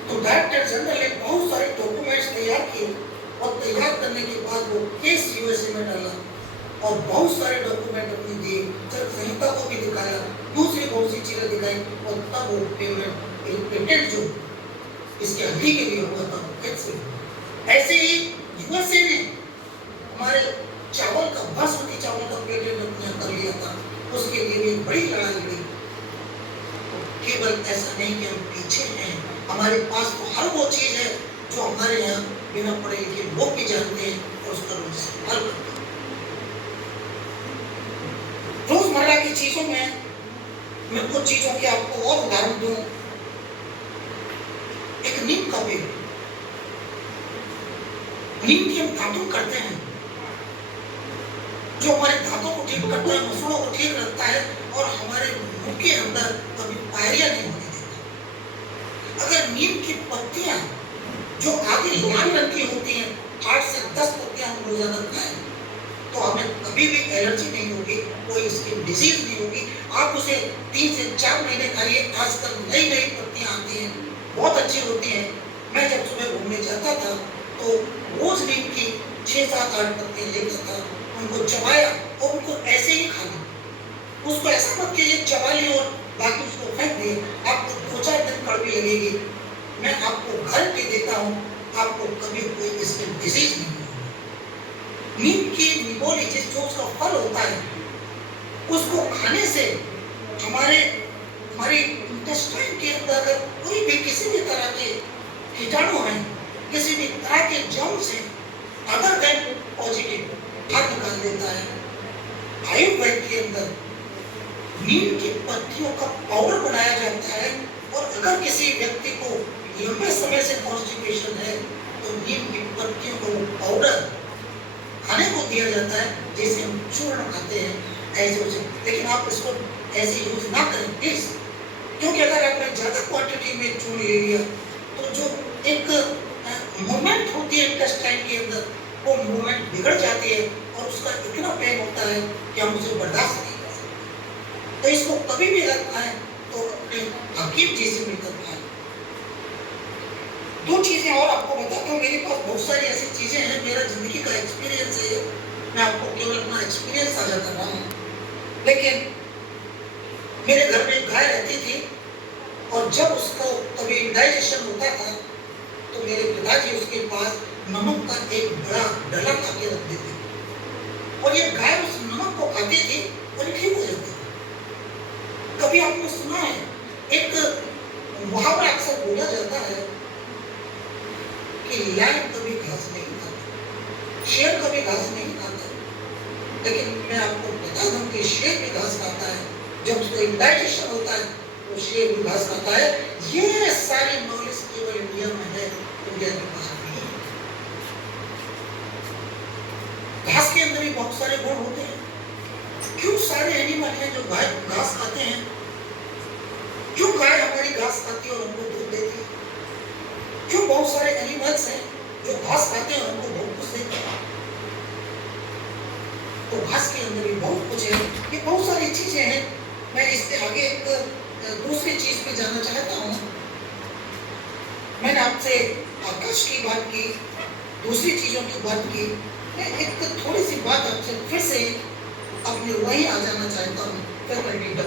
तो डायरेक्टर जनरल ने बहुत सारे डॉक्यूमेंट्स तैयार किए और तैयार करने के बाद वो केस यूएसए में डाला और बहुत सारे डॉक्यूमेंट अपने दिए, संहिता को भी दिखाया, दूसरी बहुत सी चीजें दिखाई और तब वो पेटेंट जो इसके हल्दी के लिए हुआ था कैसे। ऐसे ही यूएसए ने हमारे चावल का, बासमती चावल का पेटेंट अपने कर लिया था, उसके लिए भी बड़ी लड़ाई लड़ी। केवल ऐसा नहीं कि हम पीछे हैं, हमारे पास तो हर वो चीज है जो हमारे यहाँ बिना पढ़े लिखे लोग भी जानते हैं और उसका लोग इस्तेमाल करते हैं। रोजमर्रा की चीजों में मैं कुछ चीजों के आपको और उदाहरण दूं। एक नीम का पेड़, नीम की हम दातुन करते हैं, जो हमारे दांतों को ठीक करता है, मसूड़ों को ठीक रखता है और हमारे मुंह के अंदर कभी पायरिया नहीं होने देता। अगर नीम की पत्तियां जो आधी लाल रंग की होती हैं, 8 से 10 पत्तियां हम रोजाना खाएं तो हमें कभी भी एलर्जी नहीं होगी, कोई स्किन डिजीज नहीं होगी। आप उसे 3 से 4 महीने खाइए। आजकल नई नई पत्तियां आती हैं, बहुत अच्छी होती हैं। मैं जब सुबह घूमने जाता था तो रोज नीम की 6, 7, 8 पत्तियां लेता था, उनको चबाया और उनको ऐसे ही खाना। उसको ऐसा मत कीजिए चबा ली और बाकी उसको फेंक दिए, आपको 2-4 दिन कड़वी लगेगी। मैं आपको गारंटी देता हूँ, आपको कभी कोई स्किन डिजीज नहीं होगी। नीम की निबोली जो उसका फल होता है, उसको खाने से हमारे इंटेस्टाइन के अंदर अगर कोई भी किसी भी तरह के कीटाणु हैं, किसी भी तरह के जर्म्स हैं, अदर देन पॉजिटिव बाहर निकाल देता है। आयुर्वेद के अंदर नीम की पत्तियों का पाउडर बनाया जाता है और अगर किसी व्यक्ति को लंबे समय से कॉन्स्टिपेशन है तो नीम की पत्तियों को पाउडर खाने को दिया जाता है, जैसे हम चूर्ण खाते हैं ऐसे उसे। लेकिन आप इसको ऐसे यूज ना करें प्लीज, क्योंकि अगर आपने ज्यादा क्वांटिटी में चूर्ण ले लिया तो जो एक मूवमेंट होती है इंटेस्टाइन के अंदर, वो मूवमेंट बिगड़ जाती है और उसका इतना पेन होता है कि हम उसे बर्दाश्त नहीं कर सकते। तो इसको कभी भी अगर खाएं तो अपने हकीम जी से मिलकर खाएं। 2 चीजें और आपको बताता हूँ, मेरे पास बहुत सारी ऐसी चीजें हैं, मेरा जिंदगी का एक्सपीरियंस है, मैं आपको केवल अपना एक्सपीरियंस साझा कर रहा हूँ। लेकिन मेरे घर में एक गाय रहती थी और जब उसको कभी इंडाइजेशन होता था तो मेरे पिताजी उसके पास नमक का एक बड़ा डला ला के रख देते और ये गाय उस नमक को खाती थी और ठीक हो जाती थी। कभी आपने सुना है, एक मुहावरा अक्सर बोला जाता है कि लायन कभी घास नहीं खाता, शेर कभी घास नहीं खाता। लेकिन मैं आपको बता दूं कि शेर भी घास खाता है, जब उसको इंडाइजेशन होता है तो शेर भी घास खाता है। ये सारी नॉलेज केवल इंडिया में है, इंडिया के बाहर नहीं है। घास के अंदर भी बहुत सारे गुण होते हैं। क्यों सारे एनिमल हैं जो गाय घास खाते हैं? क्यों गाय हमारी घास खाती है और हमको दूध देती है? क्यों बहुत सारे एनिमल्स हैं जो घास खाते हैं और हमको बहुत कुछ देते हैं? तो घास के अंदर भी बहुत कुछ है, ये बहुत सारी चीजें हैं। मैं इससे आगे एक दूसरी चीज पे जाना चाहता हूँ। मैंने आपसे आकाश की बात की, दूसरी चीजों की बात की। मैं एक थोड़ी सी बात आपसे फिर से अपने वहीं आ जाना चाहता हूँ, फिर कंटिन्यू।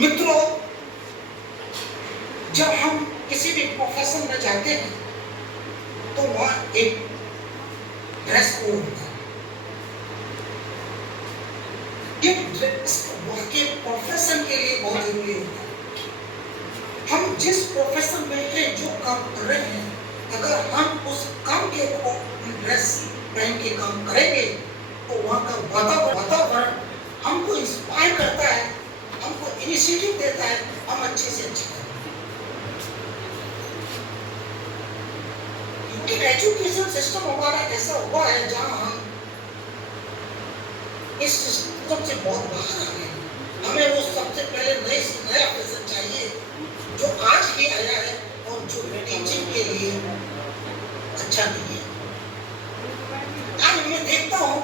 मित्रों, जब हम किसी भी प्रोफेशन में जाते हैं तो वहां एक ड्रेस कोड होता है। ये ड्रेस वाकई प्रोफेशन के लिए बहुत जरूरी होता है। हम जिस प्रोफेशन में हैं, जो काम कर रहे हैं, अगर हम उस काम के ड्रेस पहन के काम करेंगे तो वहाँ का वातावरण हमको इंस्पायर करता है, हमको इनिशिएटिव देता है, हम अच्छे से अच्छे करें। क्योंकि एजुकेशन सिस्टम हमारा ऐसा हुआ है जहाँ हम इस सिस्टम से बहुत बाहर आ गए। हमें वो सबसे पहले नया फैशन चाहिए जो आज ही आया है और जो टीचिंग के लिए अच्छा नहीं है। आज मैं देखता हूँ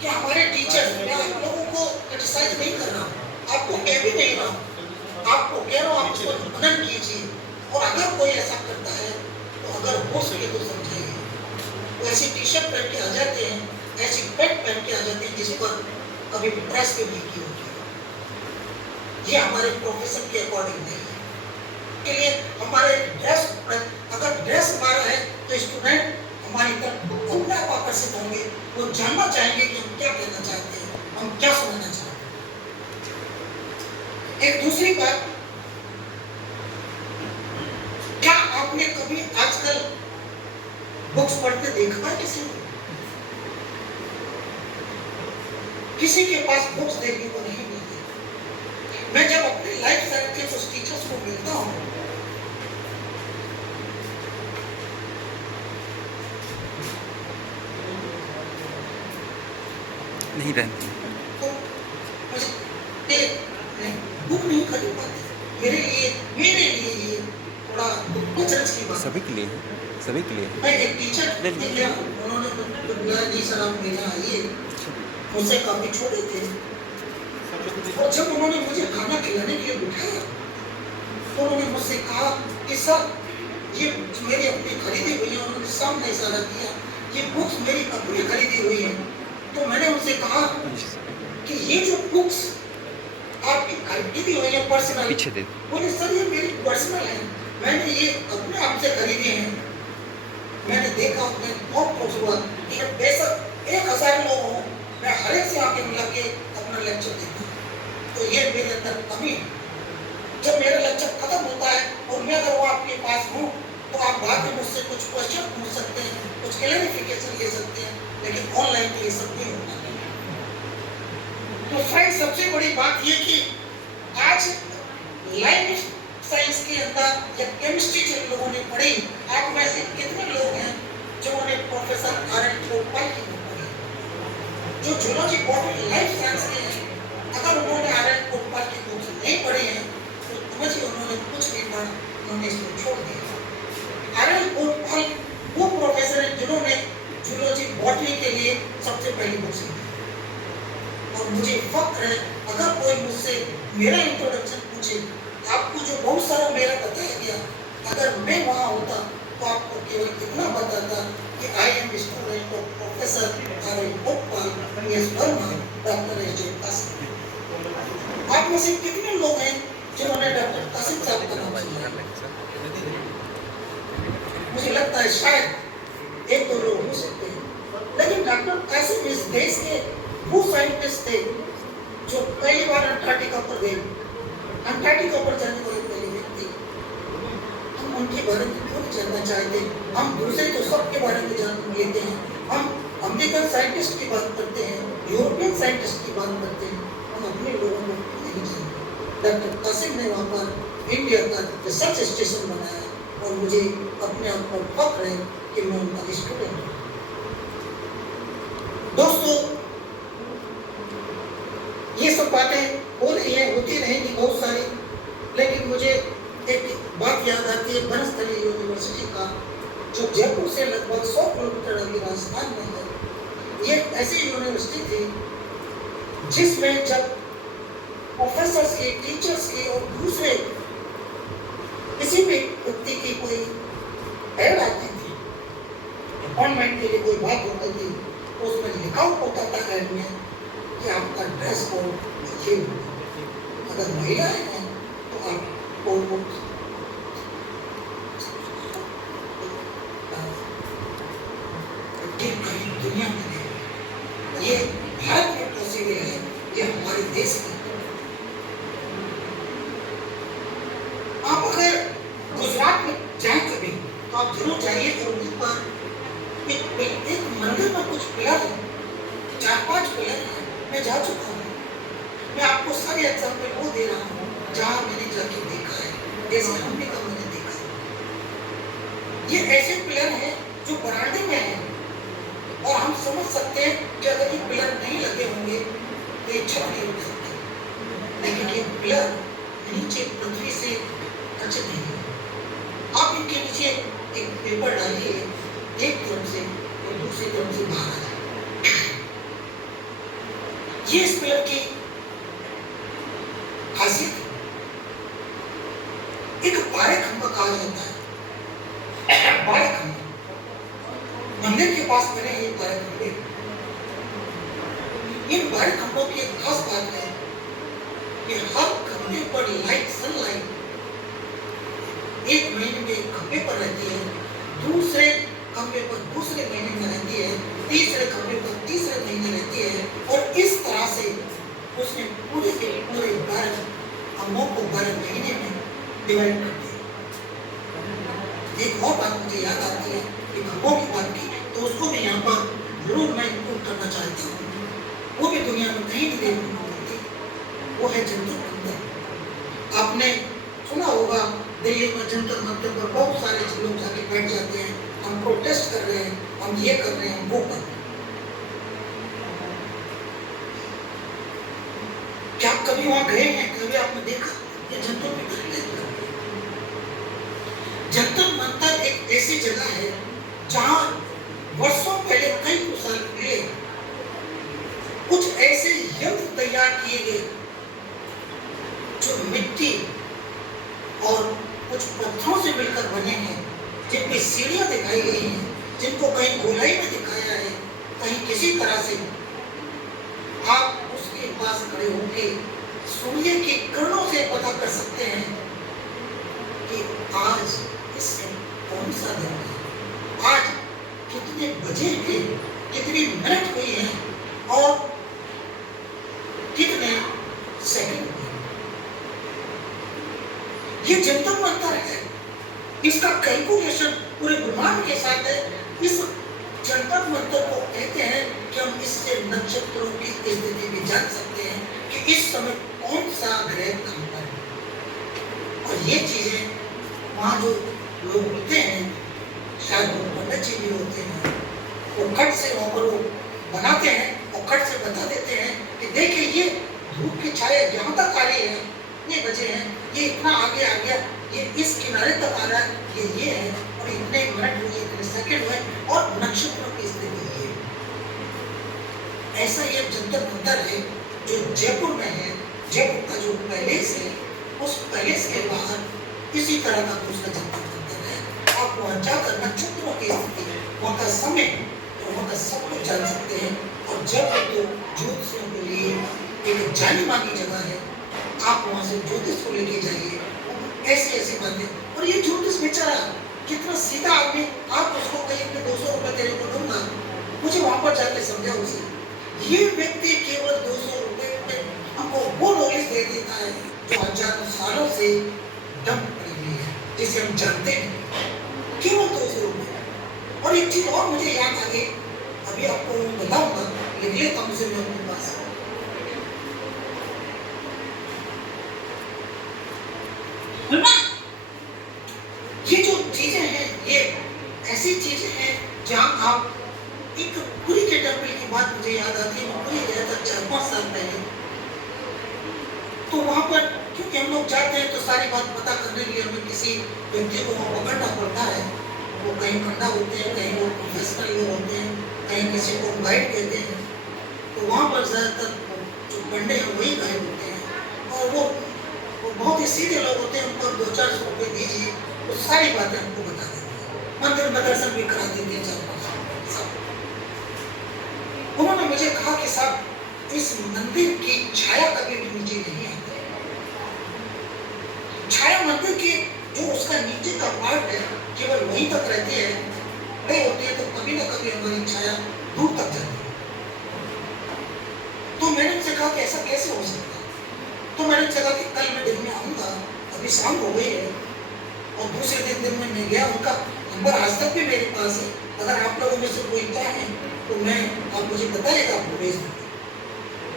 कि हमारे टीचर्स, मैं आप लोगों को क्रिटिसाइज नहीं कर रहा हूँ, आपको कह भी नहीं रहा हूँ, आपको कह रहा हूँ आप इसको मनन कीजिए। और अगर कोई ऐसा करता है तो अगर हो सके तो समझाइए। वो ऐसी टी शर्ट पहन के आ जाते हैं, ऐसी पैंट पहन के आ जाते हैं जिस पर कभी प्रेस भी नहीं की होती है। ये हमारे प्रोफेशन के अकॉर्डिंग नहीं है। के लिए हमारे ड्रेस, अगर ड्रेस हमारा है तो स्टूडेंट हमारी तरफ अपने आप आकर्षित होंगे, वो जानना चाहेंगे कि हम क्या कहना चाहते हैं, हम क्या सुनना चाहते हैं। एक दूसरी बात, क्या आपने कभी आजकल बुक्स पढ़ते देखा है किसी को? किसी के पास बुक्स देखने को नहीं मिलती। मैं जब अपने लाइफ साइंस के उस टीचर्स को मिलता हूँ, नहीं रहती। तो मुझे बुक नहीं खरीद पाते। मेरे लिए ये थोड़ा अचरज की बात। सभी के लिए है, सभी के लिए है। मैं एक टीचर ने क्या, उन्होंने तो बुलाया, जी सर आप मेरे यहाँ आइए, मुझसे काफी छोटे थे, और जब उन्होंने मुझे खाना खिलाने के लिए बिठाया तो उन्होंने मुझसे कहा कि सर ये मेरी अपनी खरीदी हुई है, उन्होंने सामने इशारा किया, ये बुक्स मेरी अपनी खरीदी हुई है। तो मैंने उनसे कहा कि ये जो बुक्स आपकी खरीदी हुई है पर्सनल, पीछे दे। बोले सर ये मेरी पर्सनल है, मैंने ये अपने आप से खरीदी है। मैंने देखा, मैं बहुत खुश हुआ कि जब बेशक 1000 लोग हों, मैं हर एक से आके मिला के अपना लेक्चर देता हूँ। तो ये मेरे अंदर कमी है। जब मेरा लेक्चर खत्म होता है और मैं अगर वो आपके पास हूँ तो आप बाद में मुझसे कुछ क्वेश्चन पूछ सकते हैं, कुछ क्लैरिफिकेशन ले सकते हैं, लेकिन ऑनलाइन तो ये सब नहीं होता। तो फ्रेंड, सबसे बड़ी बात ये कि आज लाइफ साइंस के अंदर या केमिस्ट्री जिन लोगों ने पढ़ी, आप में से कितने लोग हैं जिन्होंने प्रोफेसर आर.एन. गोपाल की बुक पढ़ी? जो जूलॉजी बॉटनी लाइफ साइंस के हैं, अगर उन्होंने आर.एन. गोपाल की बुक नहीं पढ़ी है तो समझिए उन्होंने कुछ नहीं पढ़ा, उन्होंने इसको छोड़ दिया। आर.एन. गोपाल वो प्रोफेसर है जिन्होंने जूलॉजी बॉटनी के लिए सबसे पहली बुक लिखी। और मुझे फख्र है, अगर कोई मुझसे मेरा इंट्रोडक्शन पूछे, आपको जो बहुत सारा मेरा बताया गया, अगर मैं वहाँ होता तो आपको केवल इतना बताता कि I am student of professor R N. Gopal, S. Verma, doctor S. Qasim. आप में से कितने लोग हैं जिन्होंने डॉक्टर कासिम साहब का नाम सुना? मुझे लगता है शायद 1-2 लोग हो सकते हैं, लेकिन डॉक्टर कासिम इस देश के वो साइंटिस्ट थे जो पहली बार अंटार्कटिका पर गए। अंटार्कटिका पर जाने वाले पहले व्यक्ति। हम उनके बारे में क्यों नहीं जानना चाहते? हम दूसरे तो सबके बारे में जान लेते हैं। हम अमेरिकन साइंटिस्ट की बात करते हैं, यूरोपियन साइंटिस्ट की बात करते हैं, हम अपने लोगों को नहीं जानते। डॉक्टर कासिम ने वहाँ पर इंडिया का रिसर्च स्टेशन बनाया और मुझे अपने आप पर फख्र है कि मैं उनका स्टूडेंट हूँ। दोस्तों, ये सब बातें हो रही हैं, होती रहेंगी बहुत सारी, लेकिन मुझे एक बात याद आती है बनस्थली यूनिवर्सिटी का, जो जयपुर से लगभग 100 किलोमीटर अभी राजस्थान में है। ये ऐसी यूनिवर्सिटी थी जिसमें जब प्रोफेसर्स की, टीचर्स की और दूसरे किसी भी व्यक्ति की कोई ऐड आती थी, अपॉइंटमेंट के लिए कोई बात होती थी, तो उसमें लिखा होता था ऐड में कि आपका ड्रेस कोड ये, अगर महिलाएं हैं तो आपको दुनिया में नहीं, ये भारत में पॉसिबल है, ये हमारे देश में। आप अगर गुजरात में जाए कभी तो आप जरूर जाइए, और उस पर एक मंदिर में कुछ पिलर है, 4-5 पिलर है। मैं जा चुका हूँ, मैं आपको सारे एग्जाम्पल वो दे रहा हूँ जहाँ मैंने जाके देखा है, जैसे अमेरिका मैंने देखा है। ये ऐसे पिलर हैं जो बरामदे में हैं, और हम समझ सकते हैं कि अगर ये पिलर नहीं लगे होंगे तो ये छत नहीं उठ सकते, लेकिन ये पिलर नीचे पृथ्वी से टच नहीं है। आप इनके नीचे एक पेपर डालिए, एक तरफ से और दूसरी तरफ से बाहर आ जाए। ये इस पिलर की खासियत है। एक बारह खंभा कहा जाता है, 12 खंभे मंदिर के पास बने हैं। 12 खंभे, इन 12 खंभों की एक खास बात है कि हर खंभे पर लाइट, सनलाइट 1 महीने में एक खंभे पर रहती है, दूसरे खंभे पर दूसरे महीने में रहती है, तीसरे खंभे पर तीसरे महीने रहती है, और इस तरह से उसने पूरे के पूरे 12 खंभों को 12 महीने में डिवाइड कर दिया। एक और बात मुझे याद आती है कि खंभों की बात की, तो उसको भी यहाँ पर जरूर मैं इंक्लूड करना चाहती हूँ। वो भी दुनिया में कहीं कहीं नहीं देखने को मिलती, वो है जंतर मंतर। आपने सुना होगा दिल्ली में जंतर मंतर पर बहुत सारे लोग जाके बैठ जाते हैं, हम प्रोटेस्ट कर रहे हैं, हम ये कर रहे हैं, हम वो कर रहे हैं। क्या आप कभी वहां गए हैं? कभी आपने देखा ये जंतर मंतर है? जंतर मंतर एक ऐसी जगह है जहां वर्षों पहले, कई साल पहले कुछ ऐसे यंत्र तैयार किए गए जो मिट्टी और कुछ पत्थरों से मिलकर बने हैं, जिनपे सीढ़ियां दिखाई गई हैं, जिनको कहीं गोलाई में दिखाया है, कहीं किसी तरह से। आप उसके पास खड़े होकर सूर्य की किरणों से पता कर सकते हैं कि आज इससे कौन सा दिन है, आज कितने बजे हैं, कितनी मिनट हुई हैं और कितने सेकंड हुए। ये जंतर मंतर है, इसका कैलकुलेशन पूरे ब्रह्मांड के साथ है। इस जंतर मंतर को कहते हैं कि हम इससे नक्षत्रों की स्थिति भी जान सकते हैं कि इस समय कौन सा ग्रह कहां पर है। और ये चीजें वहां जो लोग होते हैं, शायद वो पंडित जी भी होते हैं, वो खट से वहां पर वो बनाते हैं और खट से बता देते हैं कि देखिए ये धूप की छाया यहाँ तक आ रही है, इतने बजे हैं, ये इतना आगे आ गया, ये इस किनारे तक आ रहा है, ये है, और इतने मिनट हुए, इतने सेकंड हुए, और नक्षत्रों की स्थिति ये है। ऐसा ये जंतर मंतर है जो जयपुर में है। जयपुर का जो पैलेस है, उस पैलेस के बाहर इसी तरह का दूसरा जंतर मंतर है। आप वहां जाकर नक्षत्रों की स्थिति, वहां का समय और वहां का सब कुछ जान सकते हैं। और जयपुर तो ज्योतिषियों के लिए एक जानी मानी जगह है। आप वहां से ज्योतिष को लेके जाइए, ऐसी ऐसी बातें। और ये ज्योतिष बेचारा कितना सीधा आदमी, आप उसको कहीं पे 200 रुपए तेरे को दूंगा, मुझे वहां पर जाके समझा उसे। ये व्यक्ति केवल 200 रुपए में हमको वो नॉलेज दे देता है जो हजारों सालों से दम पड़ी हुई है, जिसे हम जानते हैं, केवल 200 रुपए। और एक चीज और मुझे याद आ गई, अभी आपको बताऊंगा, लेकिन कम से मैं अपने पास ये जो चीजें हैं, ये ऐसी चीजें हैं जहां आप एक पूरी के टेम्पल की बात मुझे याद आती है। मैं पूरी गया था 4-5 साल पहले, तो वहां पर क्योंकि हम लोग जाते हैं तो सारी बात पता करने के लिए हमें किसी व्यक्ति को वहां पकड़ना पड़ता है। वो कहीं पंडा होते हैं, कहीं वो प्रोफेशनल लोग होते हैं, कहीं किसी को गाइड कहते हैं। तो वहां पर ज्यादातर जो पंडे हैं वही गाइड होते हैं, और वो बहुत ही सीधे लोग होते हैं। उनको 200-400 रुपए दीजिए, वो सारी बातें हमको बता देते हैं, मंदिर में दर्शन भी करा देते हैं 4-5 सब। उन्होंने मुझे कहा कि साहब इस मंदिर की छाया कभी भी नीचे नहीं आती। छाया मंदिर की जो उसका नीचे का पार्ट है केवल वहीं तक रहती है, नहीं होती है तो कभी ना कभी हमारी छाया दूर तक जाती है। तो मैंने उनसे कहा कि ऐसा कैसे हो सकता है? तो मैंने उनसे कहा कि कल मैं दिन में आऊंगा, अभी शाम हो गई है, और दूसरे दिन में मैं गया, उनका नंबर आज तक भी मेरे पास है। अगर आप लोगों में से कोई चाहे तो मैं, आप मुझे बताइएगा, आपको भेज दूंगा।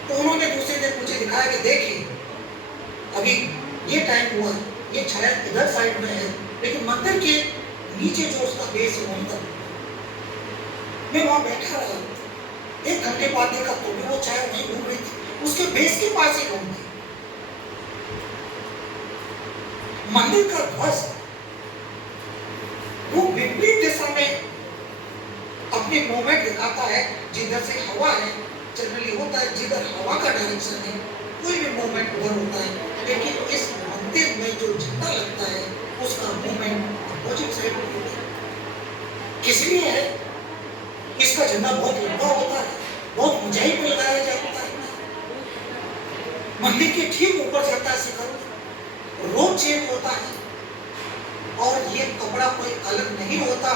तो उन्होंने दूसरे दिन मुझे दिखाया कि देखिए अभी ये टाइम हुआ, ये छाया इधर साइड में है, लेकिन मंदिर के नीचे जो उसका बेस है वहीं तक। मैं वहां बैठा रहा, 1 घंटे बाद देखा तो भी वो छाया नहीं घूम रही थी, उसके बेस के पास ही घूम रही। मंदिर का ध्वज वो विपरीत दिशा में अपनी मूवमेंट दिखाता है। जिधर से हवा है, जनरली होता है जिधर हवा का डायरेक्शन है कोई भी मूवमेंट उधर होता है, लेकिन इस मंदिर में जो झंडा लगता है उसका मूवमेंट अपोजिट साइड में होता है। किस लिए है? इसका झंडा बहुत लंबा होता है, बहुत ऊंचाई पर लगाया जाता है, मंदिर के ठीक ऊपर जाता है शिखर, रोज चेंज होता है, और ये कपड़ा कोई अलग नहीं होता।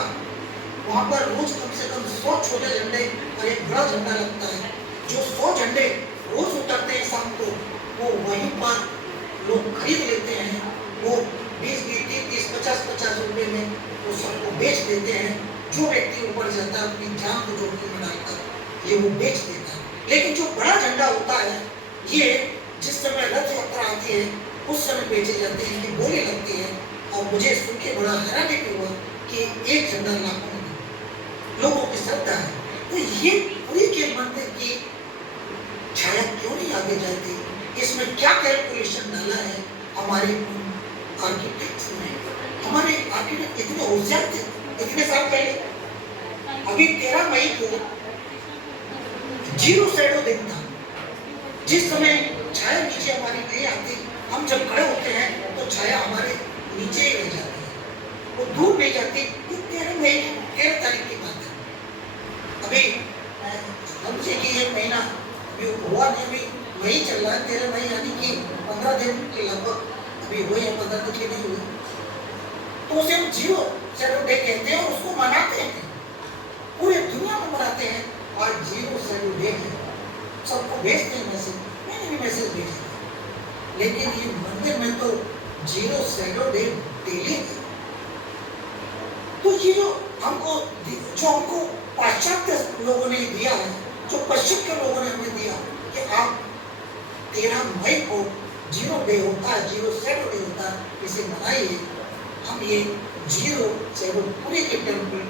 वहां पर रोज कम से कम 100 छोटे झंडे और एक बड़ा झंडा लगता है। जो 100 झंडे रोज उतरते हैं शाम को, वो वहीं पर लोग खरीद लेते हैं। वो 20-20, 30-30, 50-50 रुपए में वो सबको बेच देते हैं। जो व्यक्ति ऊपर जाता है अपनी जान को जोखिम में डालकर ये वो बेच देता है। लेकिन जो बड़ा झंडा होता है ये जिस समय रथ यात्रा आती है उस समय बेचे जाते हैं, इनकी बोली लगती है। और मुझे सुन के बड़ा हैरानी भी हुआ कि एक झंडा लाखों में लोगों की श्रद्धा है। तो ये पुरी के मंदिर की छाया क्यों नहीं आगे जाती? इसमें क्या कैलकुलेशन डाला है हमारे आर्किटेक्ट्स ने? हमारे आर्किटेक्ट इतने होशियार थे इतने साल पहले। अभी 13 मई को 0 शैडो दिन था। जिस समय छाया नीचे हमारी नहीं आती, हम जब खड़े होते हैं तो छाया हमारे नीचे ही रह जाती है, वो दूर नहीं जाती। ये 13 मई 13 तारीख की बात है। अभी समझे कि ये महीना अभी हुआ नहीं, अभी मई चल रहा है। 13 मई यानी कि 15 दिन के लगभग अभी हुए हैं, 15 दिन के नहीं हुए। तो उसे हम 0 शैडो डे कहते हैं और उसको मनाते हैं, पूरे दुनिया में मनाते हैं। आज 0 शैडो डे है, सबको भेजते हैं मैसेज, मैंने भी मैसेज भेजा था। लेकिन ये मंदिर में तो 0 शैडो डे डेली है। तो ये जो हमको पाश्चात्य लोगों ने दिया है, जो पश्चिम के लोगों ने हमें दिया कि आप 13 मई को 0 डे होता है, 0 शैडो डे होता है, इसे मनाइए। हम ये 0 शैडो पूरे के टेम्पल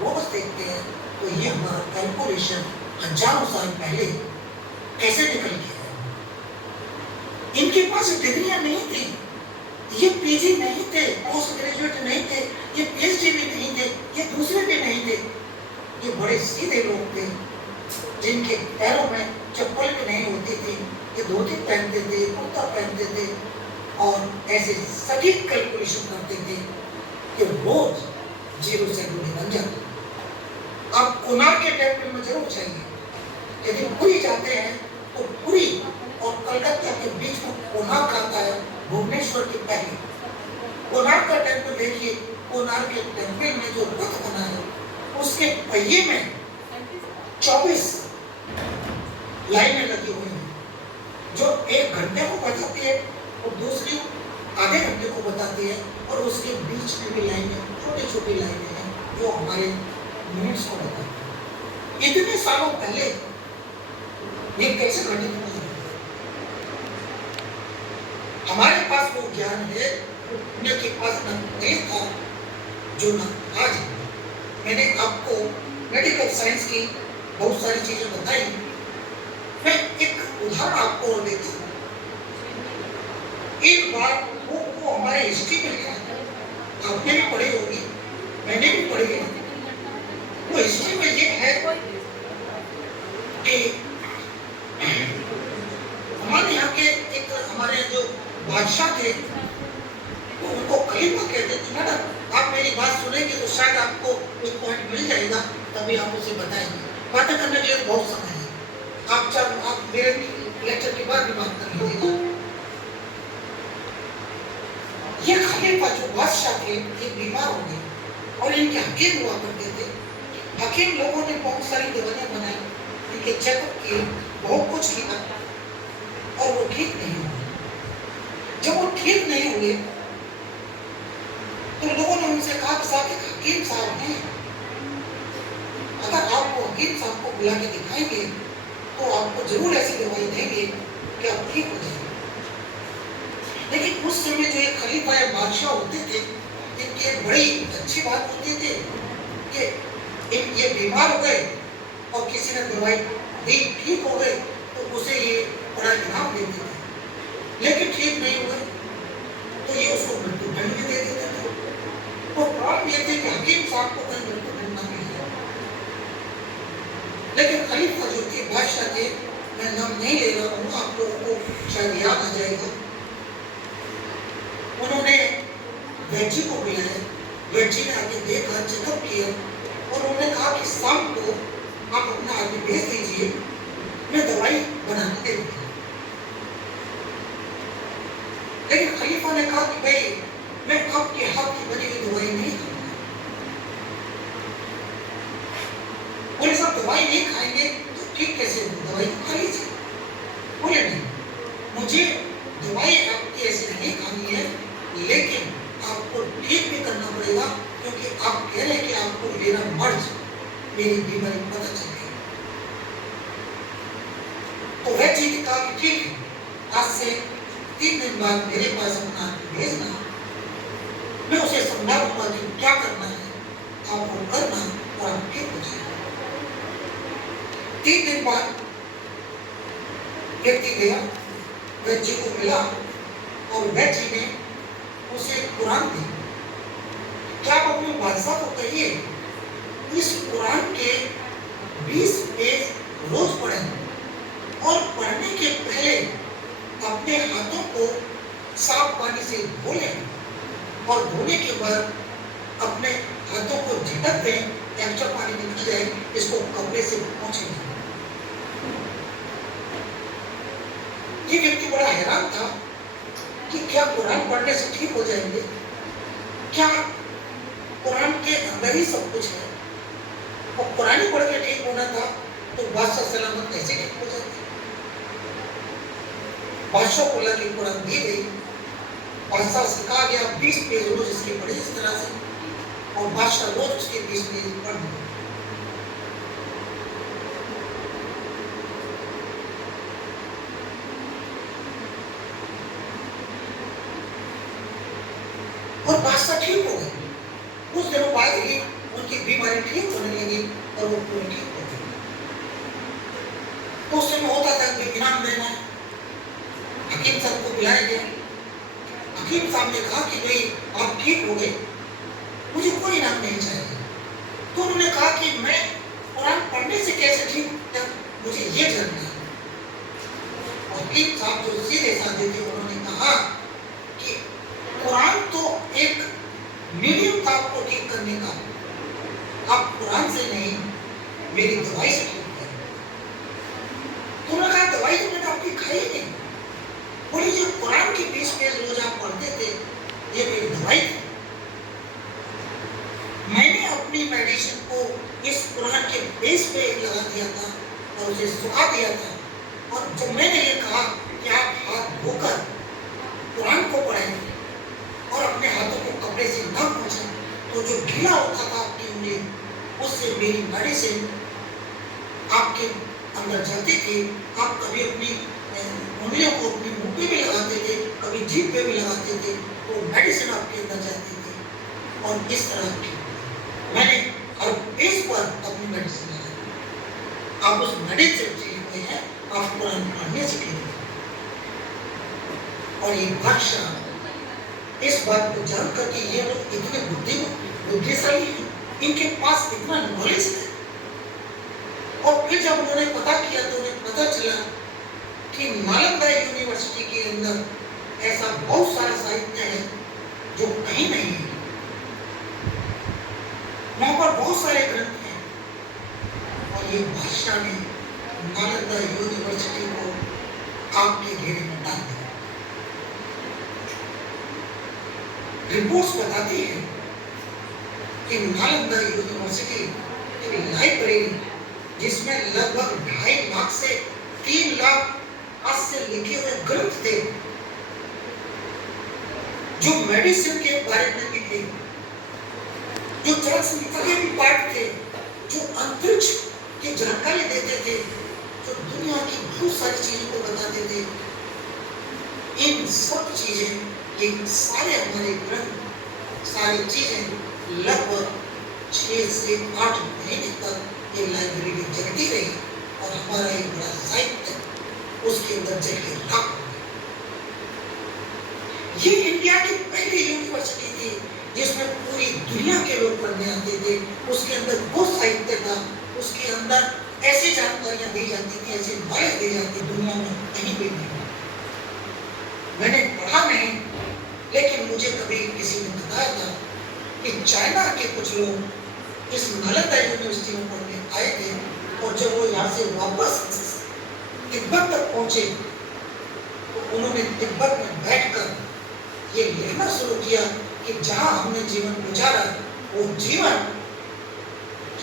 को रोज देखते हैं। तो ये हमारा कैलकुलेशन हजारों साल पहले कैसे निकल गया? इनके पास डिग्रियां नहीं थी, ये पीजी नहीं थे, पोस्ट ग्रेजुएट नहीं थे, ये पीएचडी भी नहीं थे, ये दूसरे भी नहीं थे। ये बड़े सीधे लोग थे जिनके पैरों में चप्पल भी नहीं होती थी। ये धोती पहनते थे, कुर्ता पहनते थे और ऐसे सटीक कैलकुलेशन करते थे कि रोज 0 शैडो डे बन जाता। आप कोणार्क के टेम्पल में जरूर जाइए। यदि पुरी जाते हैं तो पुरी और कलकत्ता के बीच में कोणार्क आता है, भुवनेश्वर के पहले। कोणार्क का टेम्पल देखिए, कोणार्क के टेम्पल में जो रथ बना है उसके पहिए में 24 लाइनें लगी हुई हैं, जो 1 घंटे को बताती है और दूसरी आधे घंटे को बताती है। और उसके बीच में भी लाइनें, छोटी छोटी लाइनें हैं जो हमारे मिनट्स को बताती है। इतने सालों पहले ये कैसे घटित हुआ? हमारे पास वो ज्ञान है, उनके पास नहीं था जो ना आज। मैंने आपको मेडिकल साइंस की बहुत सारी चीजें बताई। मैं एक उदाहरण आपको और देता हूँ। एक बार वो हमारे हिस्ट्री में लिखा है, आपने भी पढ़ी होगी, मैंने भी पढ़ी है। वो हिस्ट्री में ये है कि हमारे यहाँ के एक हमारे जो बादशाह थे तो उनको खलीफा कहते थे। मैडम आप मेरी बात सुनेंगे तो शायद आपको एक पॉइंट मिल जाएगा, तभी आप उसे बताएंगे। बातें करने के लिए बहुत समय है, आप मेरे लेक्चर के बाद भी बात कर लीजिएगा। ये खलीफा जो बादशाह थे ये बीमार हो गए और इनके हकीम हुआ करते थे। हकीम लोगों ने बहुत सारी दवाइयां बनाई, इनके चेकअप किए, बहुत कुछ किया और वो ठीक नहीं हुए। जब वो ठीक नहीं हुए तो लोगों ने उनसे कहा कि साहब एक हकीम साहब हैं, अगर आप वो हकीम साहब को बुला के दिखाएंगे तो आपको जरूर ऐसी दवाई देंगे कि आप ठीक हो जाएंगे। लेकिन उस समय जो एक खलीफा या बादशाह होते थे, इनकी एक बड़ी अच्छी बात होती थी कि ये बीमार हो गए और किसी ने दवाई दी, ठीक हो गए तो उसे ये बड़ा इनाम देते थे। लेकिन ठीक नहीं हुए तो ये उसको मृत्यु दंड भी दे देते थे। तो प्रॉब्लम ये थी कि हकीम साहब को कहीं मृत्यु दंड ना मिल जाए। लेकिन खलीफा जो थे, बादशाह थे, मैं नाम नहीं ले रहा हूँ, आप लोगों को शायद याद आ जाएगा। उन्होंने वैद्य को बुलाया, वैद्य ने आके देखा, चेकअप किया और उन्होंने कहा कि शाम को आप अपना आदमी भेज दीजिए, मैं दवाई बनाने दे दूंगा। लेकिन खलीफा ने कहा कि भाई मैं आपके हाथ की बनी हुई दवाई नहीं खाऊंगा। बोले साहब दवाई नहीं खाएंगे तो ठीक कैसे हो, दवाई खा लीजिए। बोले नहीं, मुझे दवाई आपकी ऐसे नहीं खानी है, लेकिन आपको ठीक भी करना पड़ेगा क्योंकि आप कह रहे हैं कि आपको मेरा मर्ज, मेरी बीमारी पता चल गई। तो वह चीज कहा कि ठीक है, आज से 3 दिन बाद मेरे पास अपना भेजना, मैं उसे समझा दूंगा कि क्या करना है, आप वो करना और आप ठीक हो जाएगा। 3 दिन बाद व्यक्ति गया, बच्चे को मिला और बच्चे ने उसे कुरान दी। क्या आप अपने बादशाह को कहिए इस कुरान के 20 पेज रोज पढ़ें और पढ़ने के पहले अपने हाथों को साफ पानी से धो लें और धोने के बाद अपने हाथों को झटक दें, एक्स्ट्रा पानी निकल जाए, इसको कपड़े से पोंछें। ये व्यक्ति बड़ा हैरान था कि क्या कुरान पढ़ने से ठीक हो जाएंगे? क्या कुरान के अंदर ही सब कुछ है? और कुरान ही पढ़ के ठीक होना था तो बादशाह सलामत कैसे ठीक हो जाते? बादशाह को अल्लाह की कुरान दी गई, बादशाह से कहा गया 20 पेज रोज इसके पढ़े इस तरह से, और बादशाह रोज उसके 20 पेज पढ़। और बादशाह ठीक हो गए। कुछ दिनों बाद ही उनकी बीमारी ठीक होने लगी और वो पूरी ठीक हो गई। तो उस समय होता था कि इनाम देना, हकीम साहब को बुलाया गया। हकीम साहब ने कहा कि भाई आप ठीक हो गए, मुझे कोई इनाम नहीं चाहिए। तो उन्होंने कहा कि मैं कुरान पढ़ने से कैसे ठीक होता, मुझे ये जानना है। और हकीम साहब जो सीधे साधे थे, उन्होंने कहा कि कुरान तो एक मीडियम था आपको ठीक करने का, आप कुरान से नहीं मेरी दवाई से ठीक करें। तो उन्होंने कहा दवाई तो मैंने आपकी खाई नहीं, बोली जो कुरान की 20 पेज रोज आप पढ़ते थे ये मेरी दवाई थी। मैंने अपनी मेडिसिन को इस कुरान के बेस पे लगा दिया था और उसे सुखा दिया था, और जब मैंने ये कहा कि आप हाथ धोकर कुरान को पढ़ें और अपने हाथों को कपड़े से न पोंछें, तो जो गीला होता था आपकी उंगली, उससे मेरी मेडिसिन आपके अंदर जाती थी। आप कभी अपनी उंगलियों को अपनी मुंह पे भी लगाते थे, कभी जीभ पे भी लगाते थे, वो मेडिसिन आपके अंदर जाती थी और इस तरह की मैंने हर पेज पर अपनी मेडिसिन लगाई। आप उस मेडिसिन से ठीक हुए हैं, आप कुरान पढ़ने से ठीक हुए। और ये बादशाह इस बात को जानकर कि ये लोग इतने बुद्धिशाली हैं, इनके पास इतना नॉलेज है, और फिर जब उन्होंने पता किया तो उन्हें पता चला कि नालंदा यूनिवर्सिटी के अंदर ऐसा बहुत सारा साहित्य है जो कहीं नहीं है। वहां पर बहुत सारे ग्रंथ हैं, और ये बादशाह ने नालंदा यूनिवर्सिटी को आग के घेरे में डाल दिया। रिपोर्ट्स बताती है कि नालंदा यूनिवर्सिटी की लाइब्रेरी, जिसमें लगभग 2.5 लाख से 3 लाख आज से लिखे हुए ग्रंथ थे, जो मेडिसिन के बारे में भी थे, जो चरक के भी पाठ थे, जो अंतरिक्ष की जानकारी देते थे, जो दुनिया की बहुत सारी चीजों को बताते थे, इन सब चीजें, ये सारे हमारे ग्रंथ, सारी चीजें लगभग 6 से 8 महीने तक ये लाइब्रेरी जगती रही, और हमारा एक बड़ा साहित्य उसके अंदर जग के राख हो गया। ये इंडिया की पहली यूनिवर्सिटी थी जिसमें पूरी दुनिया के लोग पढ़ने आते थे। उसके अंदर वो साहित्य था, उसके अंदर ऐसी जानकारियां दी जाती थी, ऐसी बातें दी जाती, दुनिया में कहीं भी नहीं। मैंने पढ़ा नहीं, लेकिन मुझे कभी किसी ने बताया था कि चाइना के कुछ लोग इस नालंदा यूनिवर्सिटी में पढ़ने आए थे, और जब वो यहाँ से वापस तिब्बत तक पहुंचे तो उन्होंने तिब्बत में बैठकर ये लिखना शुरू किया कि जहां हमने जीवन गुजारा वो जीवन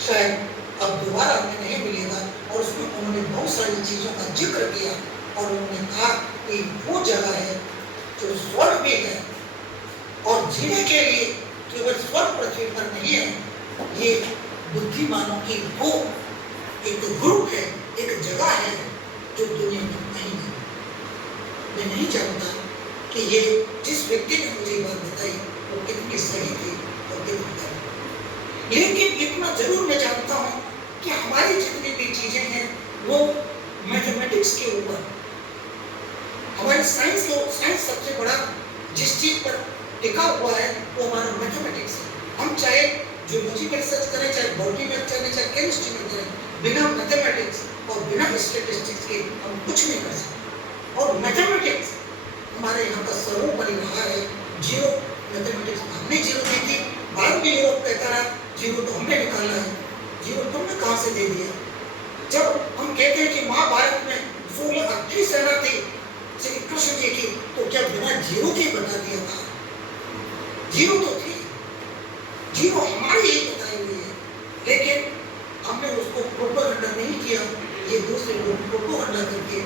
शायद अब दोबारा हमें नहीं मिलेगा। और उसमें उन्होंने बहुत सारी चीजों का जिक्र किया, और उन्होंने कहा कि वो जगह है जो स्वर्ग भी है, और जीने के लिए केवल स्वर्ग पृथ्वी पर नहीं है, ये बुद्धिमानों की वो एक ग्रुप है, एक जगह है जो दुनिया में कहीं नहीं। नहीं जानता कि ये जिस व्यक्ति ने मुझे बात बताई वो कितनी सही थी और कितनी गलत। लेकिन इतना जरूर मैं जानता हूँ कि हमारी जितनी भी चीजें हैं वो मैथमेटिक्स के ऊपर, हमारी साइंस सबसे बड़ा जिस चीज पर टिका हुआ है वो हमारा मैथमेटिक्स है। हम चाहे जियोलॉजी में रिसर्च करें, चाहे बॉटनी में करें, चाहे केमिस्ट्री में करें, बिना मैथमेटिक्स और बिना स्टैटिस्टिक्स के हम कुछ नहीं कर सकते। और मैथमेटिक्स हमारे यहाँ का सर्वोपरि रहा है। जीरो मैथमेटिक्स हमने जीरो दी थी, बाद में यूरोप कहता रहा जीरो तो हमने निकाला है, जीरो तुमने कहाँ से दे दिया। जब हम कहते हैं कि महाभारत में 16 अक्षय सेना थी श्री कृष्ण जी की, तो क्या बिना जीरो के बता दिया था? जीरो तो थी, जीरो हमारी ही बताई हुई है, लेकिन हमने उसको प्रोपेगेंडा नहीं किया। ये दूसरे लोग प्रोपेगेंडा करके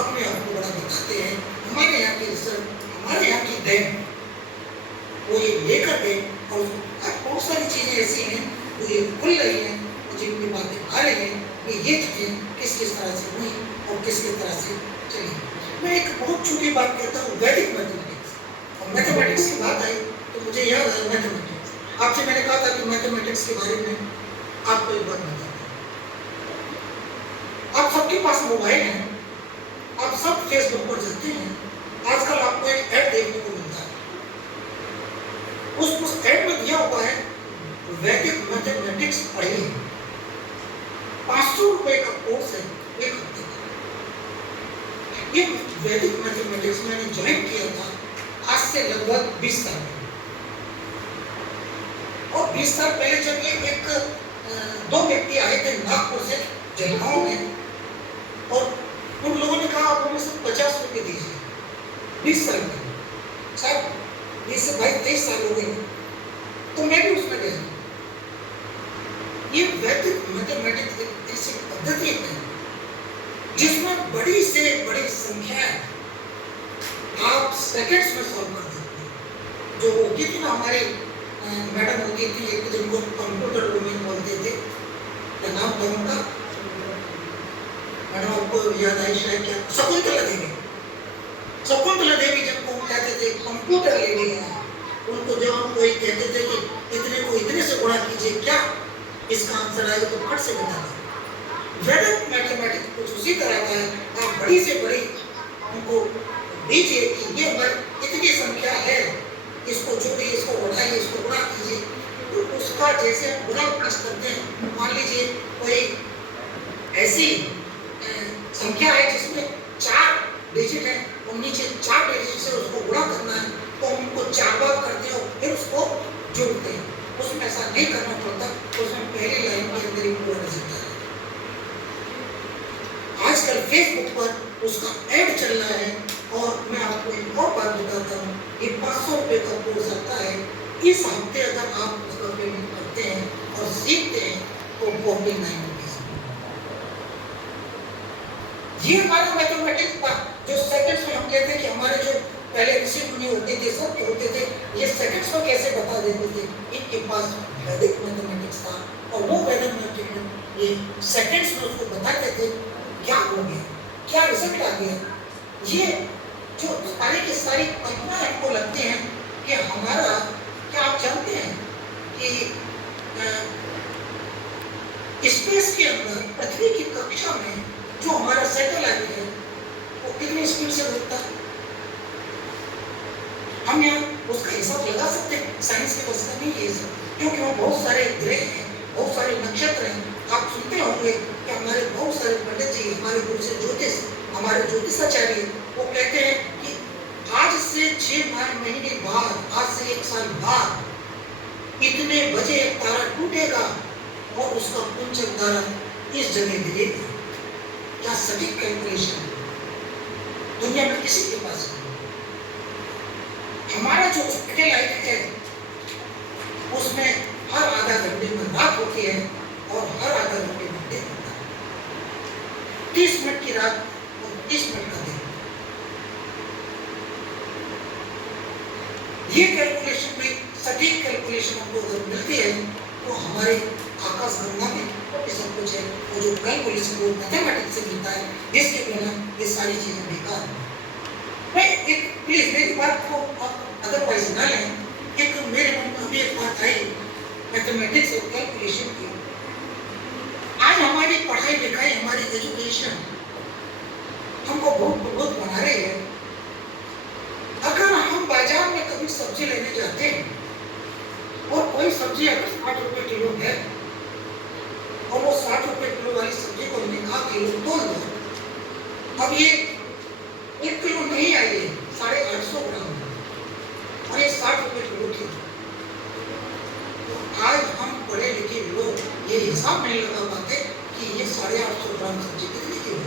अपने आप को बड़ा बताते हैं। हमारे यहाँ की रिसर्च, हमारे यहाँ की देन वो ये लेकर गए और बहुत सारी चीजें ऐसी हैं जो ये खुल रही हैं, जिनकी बातें आ रही हैं कि ये चीजें किस किस तरह से हुई और किस किस तरह से चली। मैं एक बहुत छोटी बात कहता हूँ, वैदिक मैथमेटिक्स। और मैथमेटिक्स की बात आई तो मुझे याद है मैथमेटिक्स। आपसे मैंने कहा था कि मैथमेटिक्स के बारे में आपको एक बात बताता हूँ। आप सबके पास मोबाइल है, आप सब फेसबुक पर जाते हैं। आजकल आपको एक ऐड देखने को मिलता है, उस ऐड में दिया हुआ है वैदिक मैथमेटिक्स पढ़िए। 500 रुपए का कोर्स है एक हफ्ते का। ये वैदिक मैथमेटिक्स मैंने ज्वाइन किया था आज से लगभग 20 साल पहले। और 20 साल पहले जब ये दो व्यक्ति आए थे नागपुर से जलगांव में, और उन लोगों ने कहा आप हमें सिर्फ 50 रुपए दीजिए। 20 साल पहले, शायद 20 से 22-23 साल हो गए, तो मैं भी उसमें गया। ये वैदिक मैथमेटिक्स एक ऐसी पद्धति है जिसमें बड़ी से बड़ी संख्या आप सेकंड्स में सॉल्व कर सकते हैं। जो होती थी ना हमारे मैडम होती थी, एक जिनको कंप्यूटर वुमेन बोलते थे, क्या नाम था उनका? मैडम आपको याद आई शायद, क्या शकुंतला देवी। शकुंतला देवी जब वो कहते थे कंप्यूटर लेने गया, उनको जब हम कोई कहते थे कि इतने को इतने से गुणा कीजिए, क्या इसका आंसर आएगा, तो फट से बता दें। वैदिक मैथमेटिक्स कुछ उसी तरह का है। आप बड़ी से बड़ी उनको दीजिए कि ये इतनी संख्या है, इसको जोड़िए, इसको बढ़ाइए, इसको गुणा कीजिए, तो उसका जैसे हम गुणा करते हैं, मान लीजिए कोई ऐसी संख्या है जिसमें 4 डिजिट है और नीचे 4 डिजिट से उसको गुणा करना है, तो उनको 4 बार करते हैं और फिर उसको जोड़ते हैं। उसमें ऐसा नहीं करना पड़ता, उसमें पहली लाइन के अंदर ही पूरा रिजल्ट है। आजकल फेसबुक पर उसका ऐड चल रहा है। और मैं आपको एक और बात बताता हूँ, ये 500 रुपए का कोर्स आता है। इस हफ्ते अगर आप उसका पेमेंट करते हैं और सीखते हैं तो 49 रुपीज। ये हमारा मैथमेटिक्स का जो सेकंड्स में हम कहते हैं कि हमारे जो पहले ऋषि मुनि होते थे, सब होते थे, ये सेकंड्स में कैसे बता देते थे। इनके पास वैदिक मैथमेटिक्स था और वो वैदिक मैथमेटिक्स ये सेकंड्स में उसको बताते थे क्या हो गया, क्या रिजल्ट आ गया। ये जो सारी की सारी कल्पना हमको लगती हैं कि हमारा, क्या आप जानते हैं कि स्पेस के अंदर पृथ्वी की कक्षा में जो हमारा सैटेलाइट है वो कितनी स्पीड से उड़ता है? हम यहाँ उसका हिसाब लगा सकते हैं, साइंस के बस का नहीं है सब, क्योंकि वहाँ बहुत सारे ग्रह हैं, बहुत सारे नक्षत्र हैं। आप सुनते होंगे कि हमारे बहुत सारे पंडित जी, हमारे गुरु से ज्योतिष, हमारे ज्योतिषाचार्य, वो कहते हैं कि आज से 6 महीने बाद, आज से 1 साल बाद इतने बजे एक तारा टूटेगा और उसका पुंजक तारा इस जगह गिरेगा। क्या सटीक कैलकुलेशन दुनिया में किसी के पास नहीं। हमारा जो सैटेलाइट है उसमें हर आधा घंटे में रात होती है और हर आधा घंटे में दिन होता है। 30 मिनट की रात और 30 मिनट का दिन। ये कैलकुलेशन में सटीक कैलकुलेशन हमको अगर मिलती है तो हमारे आकाश गंगा में सब कुछ है। वो जो कैलकुलेशन वो मैथमेटिक्स से मिलता है, जिसके बिना ये सारी चीजें बेकार है। मैं एक प्लीज मेरी बात को आप अदरवाइज ना लें। एक मेरे मन में अभी एक बात आई मैथमेटिक्स और कैलकुलेशन की। आज हमारी पढ़ाई लिखाई हमारी एजुकेशन हमको बहुत बहुत बना रही है। अगर हम बाजार में कभी सब्जी लेने जाते हैं और कोई सब्जी अगर 60 रुपए किलो है और वो 60 रुपए किलो वाली सब्जी को निकाल किलो तोल दो, अब ये 1 किलो नहीं आई है, 850 ग्राम और ये 60 रुपए किलो की। तो आज हम पढ़े लिखे लोग ये हिसाब नहीं लगा पाते कि ये 850 ग्राम सब्जी कितनी की है।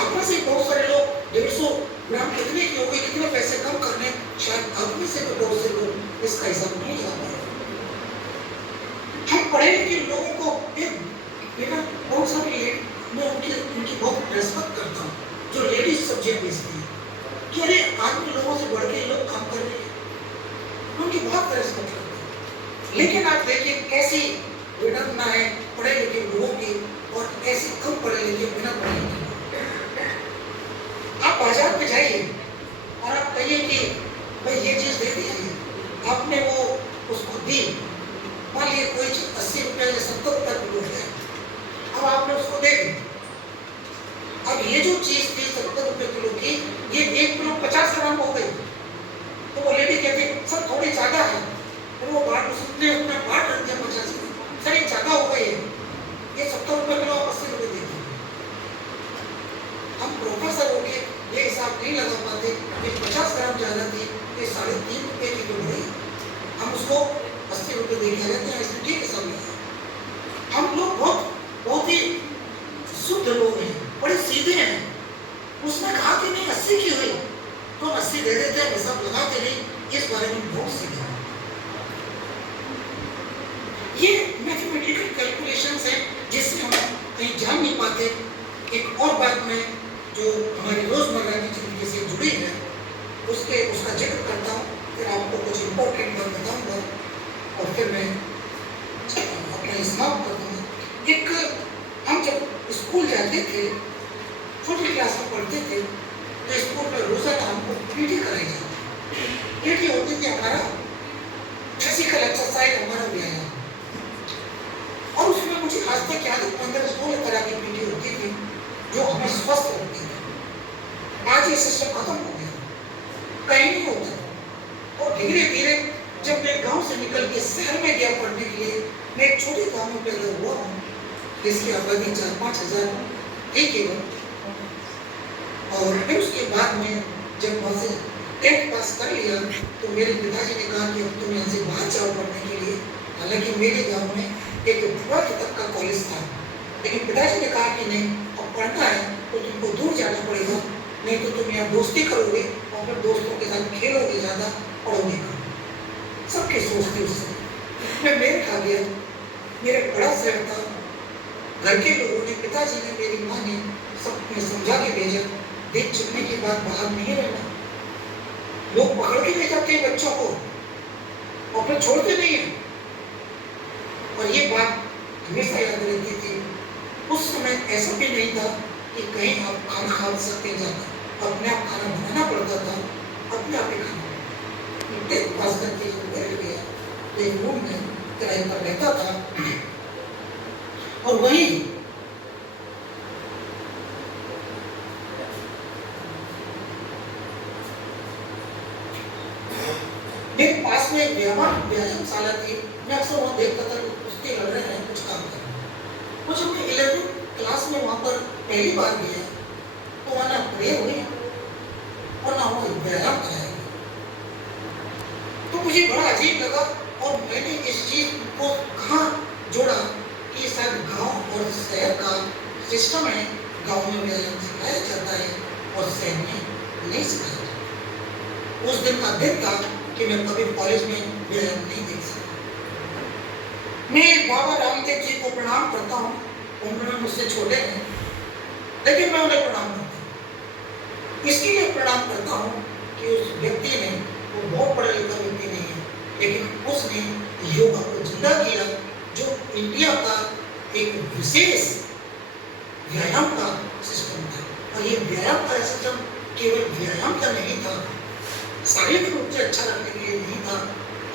आप में से बहुत सारे लोग 150 ग्राम कितने की होगी, कितने पैसे कम करने, शायद आप में से तो बहुत से लोग इसका हिसाब नहीं लगा पाए। हम पढ़े लिखे लोगों को बेटा बहुत सारी मैं उनकी बहुत रेस्पेक्ट करता हूँ जो लेडीज सब्जियां बेचती है कि अरे आदमी लोगों से बढ़ के लोग काम कर रहे हैं, उनकी बहुत रेस्पेक्ट करता हूँ। लेकिन आप देखिए कैसी विडम्बना है पढ़े लिखे लोगों की और कैसे कम पढ़े लिखे बिना पढ़े लिखे। आप बाजार में जाइए और आप कहिए कि भाई ये चीज दे दीजिए, आपने वो उसको दी, मान लीजिए कोई चीज 80 रुपए या 70 रुपए किलो है, अब आपने उसको दे दी। अब ये जो चीज थी 70 रुपए किलो की, ये 1 किलो 50 ग्राम हो गई। तो वो लेडी कहती सर थोड़ी ज्यादा है, और वो बांट उसने अपना बांट रख दिया 50 में, सर ये ज्यादा हो गई है, ये 70 रुपए किलो 80 रुपए दे दी। हम प्रोफेसर हो गए ये हिसाब नहीं लगा पाते कि 50 ग्राम ज्यादा थी, ये 3.5 रुपए की जो बढ़ी, हम उसको 80 रुपए दे दिया रहते हैं, इसलिए ठीक है सब। हम लोग बहुत ही शुद्ध लोग हैं, बड़े सीधे हैं। उसने कहा कि नहीं 80 की हुई तो 80 दे देते हैं, हिसाब लगाते नहीं, इस बारे में बहुत सीधे हैं। ये मैथमेटिकल कैलकुलेशंस है जिससे हम कहीं जान नहीं पाते। एक और बात में जो हमारी रोजमर्रा की जिंदगी से जुड़ी है उसका जिक्र करता हूँ, फिर आपको कुछ इंपॉर्टेंट बात बताऊंगा और फिर मैं अपना समाप्त कर दूंगा। एक हम जब स्कूल जाते थे, छोटी क्लास में पढ़ते थे, तो स्कूल में रोजाना हमको पीटी कराई जाती। पीटी होती थी हमारा फिजिकल एक्सरसाइज, हमारा व्यायाम। और उसमें मुझे आज तक याद है 15-16 तरह की पीटी होती थी जो हमें स्वस्थ रखती थी। आज ये सिस्टम खत्म हो गया, कहीं नहीं होता। और धीरे धीरे जब मैं गांव से निकल के शहर में गया पढ़ने के लिए, मैं एक छोटे गांव में पैदा हुआ हूँ जिसकी आबादी 4-5 हजार थी केवल। और फिर उसके बाद में जब वहाँ से 10th पास कर लिया तो मेरे पिताजी ने कहा कि अब तुम यहाँ से बाहर जाओ पढ़ने के लिए। हालांकि मेरे गाँव में एक 12th तक का कॉलेज था, लेकिन पिताजी ने कहा कि नहीं अब पढ़ना है तो तुमको दूर जाना पड़ेगा, नहीं तो तुम यहाँ दोस्ती करोगे और फिर दोस्तों के साथ खेलोगे ज्यादा, पढ़ोगे कम। सबकी सोच थी उससे। मैं मेरे खा गया, मेरे बड़ा शहर था, घर के लोगों ने, पिताजी ने, मेरी माँ ने सबने समझा के भेजा, देख चुकने के बाद बाहर नहीं रहना। लोग पकड़ के ले जाते हैं बच्चों को और फिर छोड़ते नहीं है। और ये बात हमेशा याद रहती थी। उस समय ऐसा भी नहीं था कि कहीं आप खाना खा सकते जाकर, अपने आप खाना बनाना पड़ता था, अपने आप ही खाना। पास करके बैठ गया, एक रूम में किराए पर रहता था और वही मेरे पास में व्यायामशाला थी। मैं अक्सर वहाँ देखता था कुश्ती लड़ रहे हैं, कुछ काम कर रहे हैं। मुझे मैं 11th क्लास में वहाँ पर पहली बार गया तो वहाँ ना प्रे हुई और ना वो व्यायाम कराया। तो मुझे बड़ा अजीब लगा और मैंने इस चीज को कहाँ जोड़ा कि शायद गांव और शहर का सिस्टम है, गांव में व्यायाम सिखाया जाता है और शहर में नहीं सिखाया जाता। उस दिन का दिन था कि मैं कभी कॉलेज में व्यायाम नहीं देख सकता। मैं बाबा रामदेव जी को प्रणाम करता हूँ, उन्होंने मुझसे छोटे हैं लेकिन मैं उन्हें प्रणाम करता हूँ। इसके लिए प्रणाम करता हूँ कि उस व्यक्ति ने, वो बहुत पढ़ा लिखा व्यक्ति नहीं है, लेकिन उसने योगा को जिंदा किया, जो इंडिया का एक विशेष व्यायाम का सिस्टम और ये व्यायाम का सिस्टम केवल व्यायाम का नहीं था, शारीरिक रूप से अच्छा रखने के लिए नहीं था,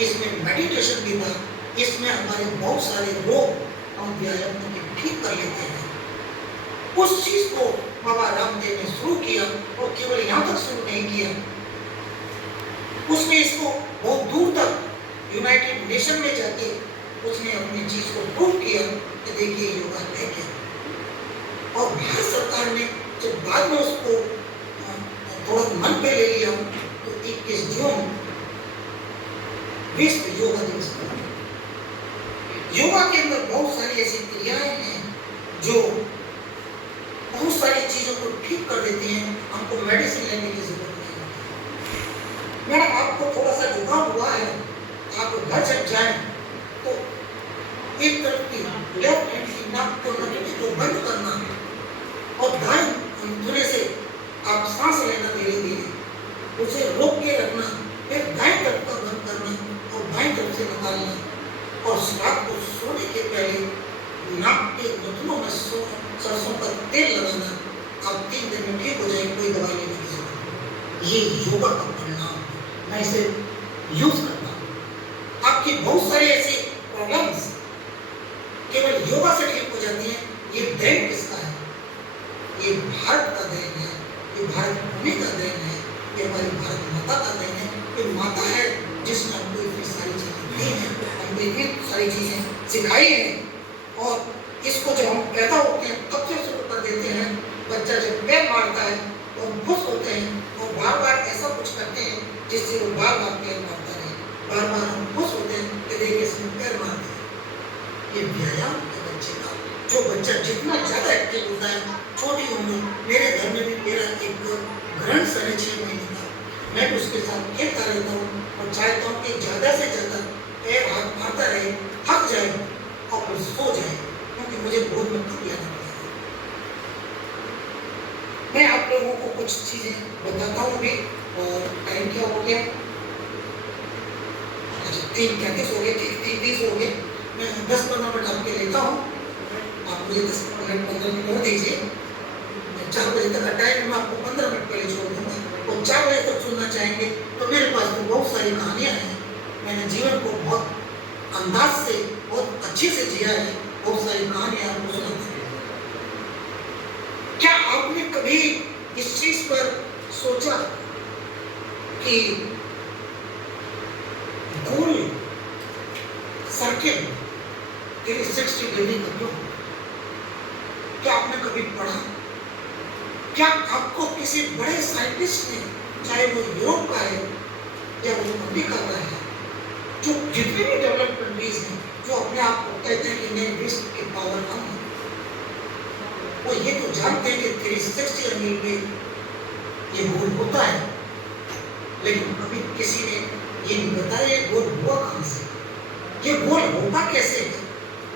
इसमें मेडिटेशन भी था, इसमें हमारे बहुत सारे रोग हम व्यायाम में ठीक कर लेते हैं। उस चीज को बाबा रामदेव ने शुरू किया और केवल यहाँ तक शुरू नहीं किया, उसने इसको बहुत दूर तक यूनाइटेड नेशन में जाके उसने अपनी चीज को प्रूव किया कि देखिए योगा है क्या। और भारत सरकार ने जब बाद में उसको थोड़ा मन पे ले लिया तो 21 जून विश्व योगा दिवस पर योगा के अंदर बहुत सारी ऐसी क्रियाएं हैं जो बहुत सारी चीजों को ठीक कर देती हैं, हमको मेडिसिन लेने की जरूरत नहीं होती। मैडम आपको थोड़ा सा जुकाम हुआ है, आप घर जब जाएं तो एक तरफ की लेफ्ट हैंड की नाक को नली को बंद करना और दाएं धुने से आप सांस लेना धीरे धीरे, उसे रोक के रखना, फिर दाएं तरफ का बंद करना और बाएं तरफ से निकालना, और रात को सोने के पहले नाक के घुटनों में सरसों का तेल लगाना। आप 3 दिन में ठीक हो जाएंगे, कोई दवाई लेने की जरूरत नहीं। ये योगा का परिणाम, मैं इसे यूज करता हूँ। आपकी बहुत सारी ऐसी प्रॉब्लम्स केवल योगा से ठीक हो जाती हैं। ये देन किसका है? ये भारत का देन है, ये भारत भूमि का देन है, ये हमारी भारत माता का देन है। ये माता है जिसने हमको इतनी सारी चीजें दी हैं, हमको इतनी सारी चीजें सिखाई हैं। और इसको जब हम पैदा होते हैं तब से शुरू कर देते हैं। बच्चा जब पैर मारता है तो हम खुश होते हैं और बार बार ऐसा कुछ करते हैं जिससे वो बार बार पैर मारता रहे। बार बार हम खुश होते हैं कि देखिए इसमें पैर मारते हैं। ये व्यायाम है बच्चे का। जो बच्चा जितना ज्यादा एक्टिव होता है, छोटी उम्र, मेरे घर में भी मेरा एक ग्रहण सन 6 महीने का, मैं उसके साथ खेलता रहता हूँ और चाहता हूँ कि ज्यादा से ज्यादा पैर हाथ मारता रहे, थक जाए और फिर सो जाए, क्योंकि मुझे बहुत में थक जाना पड़ेगा। मैं आप लोगों को कुछ चीजें बताता हूँ अभी। और टाइम क्या हो गया? अच्छा 3:33 हो गए, 3:30 हो गए। मैं 10-15 मिनट आपके लेता हूँ, आप मुझे 10-15 मिनट और दीजिए। 4 बजे तक का टाइम, मैं आपको 15 मिनट पहले छोड़ दूंगा और 4 बजे तक सुनना चाहेंगे तो मेरे पास तो बहुत सारी कहानियां हैं। मैंने जीवन को बहुत अंदाज से, बहुत अच्छे से जिया है, बहुत सारी कहानियां आपको सुनाता हूं। क्या आपने कभी इस चीज पर सोचा कि गोल सर्किल 360 डिग्री का क्यों? क्या आपने कभी पढ़ा? क्या आपको किसी बड़े साइंटिस्ट ने, चाहे वो यूरोप का है या वो अमेरिका का है, जो जितने भी डेवलप्ड कंट्रीज हैं, जो अपने आप को कहते हैं कि नहीं विश्व की पावर कम है, वो ये तो जानते हैं कि 360 एंगल में ये गोल होता है, लेकिन कभी किसी ने ये नहीं बताया ये गोल हुआ कहां से, ये गोल होता कैसे है,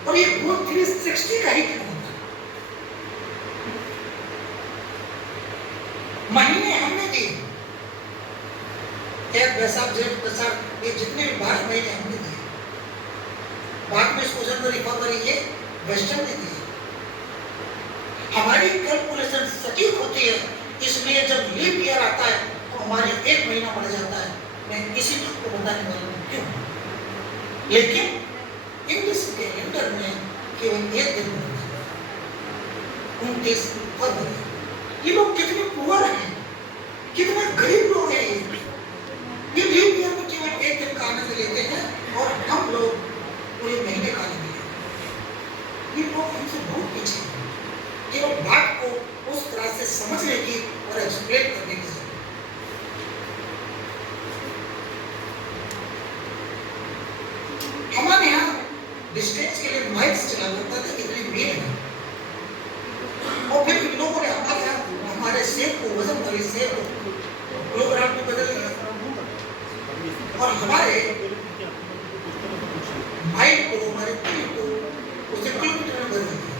और ये गोल 360 का ही क्यों होता है। महीने हमने दिए, वैसाख जेठ प्रसाद, ये जितने भी 12 महीने हमने दिए, बाद में इसको जनवरी फरवरी ये वेस्टर्न ने दिए। हमारी कैलकुलेशन सटीक होती है, इसलिए जब लीप ईयर आता है तो हमारे 1 महीना बढ़ जाता है। मैं इसी बात को बताने वाला हूँ क्यों। लेकिन इंग्लिश कैलेंडर में केवल 1 दिन बढ़ता है, 29 फरवरी। ये लोग कितने पुअर हैं, कितने गरीब लोग हैं। ये लीप ईयर में केवल 1 दिन का आनंद लेते हैं और हम लोग पूरे महीने का आनंद लेते हैं। ये लोग हमसे बहुत पीछे हैं। केवल बात को उस तरह से समझने की और एक्सप्लेन करने की जरूरत। हमारे यहाँ डिस्टेंस के लिए माइक्स चला करता था, कितने मील है, और फिर इन लोगों ने हमारे यहाँ हमारे सेब को, वजन वाले सेब को प्रोग्राम में बदल दिया और हमारे माइल को, हमारे दिल को उसे किलोमीटर में बदल दिया।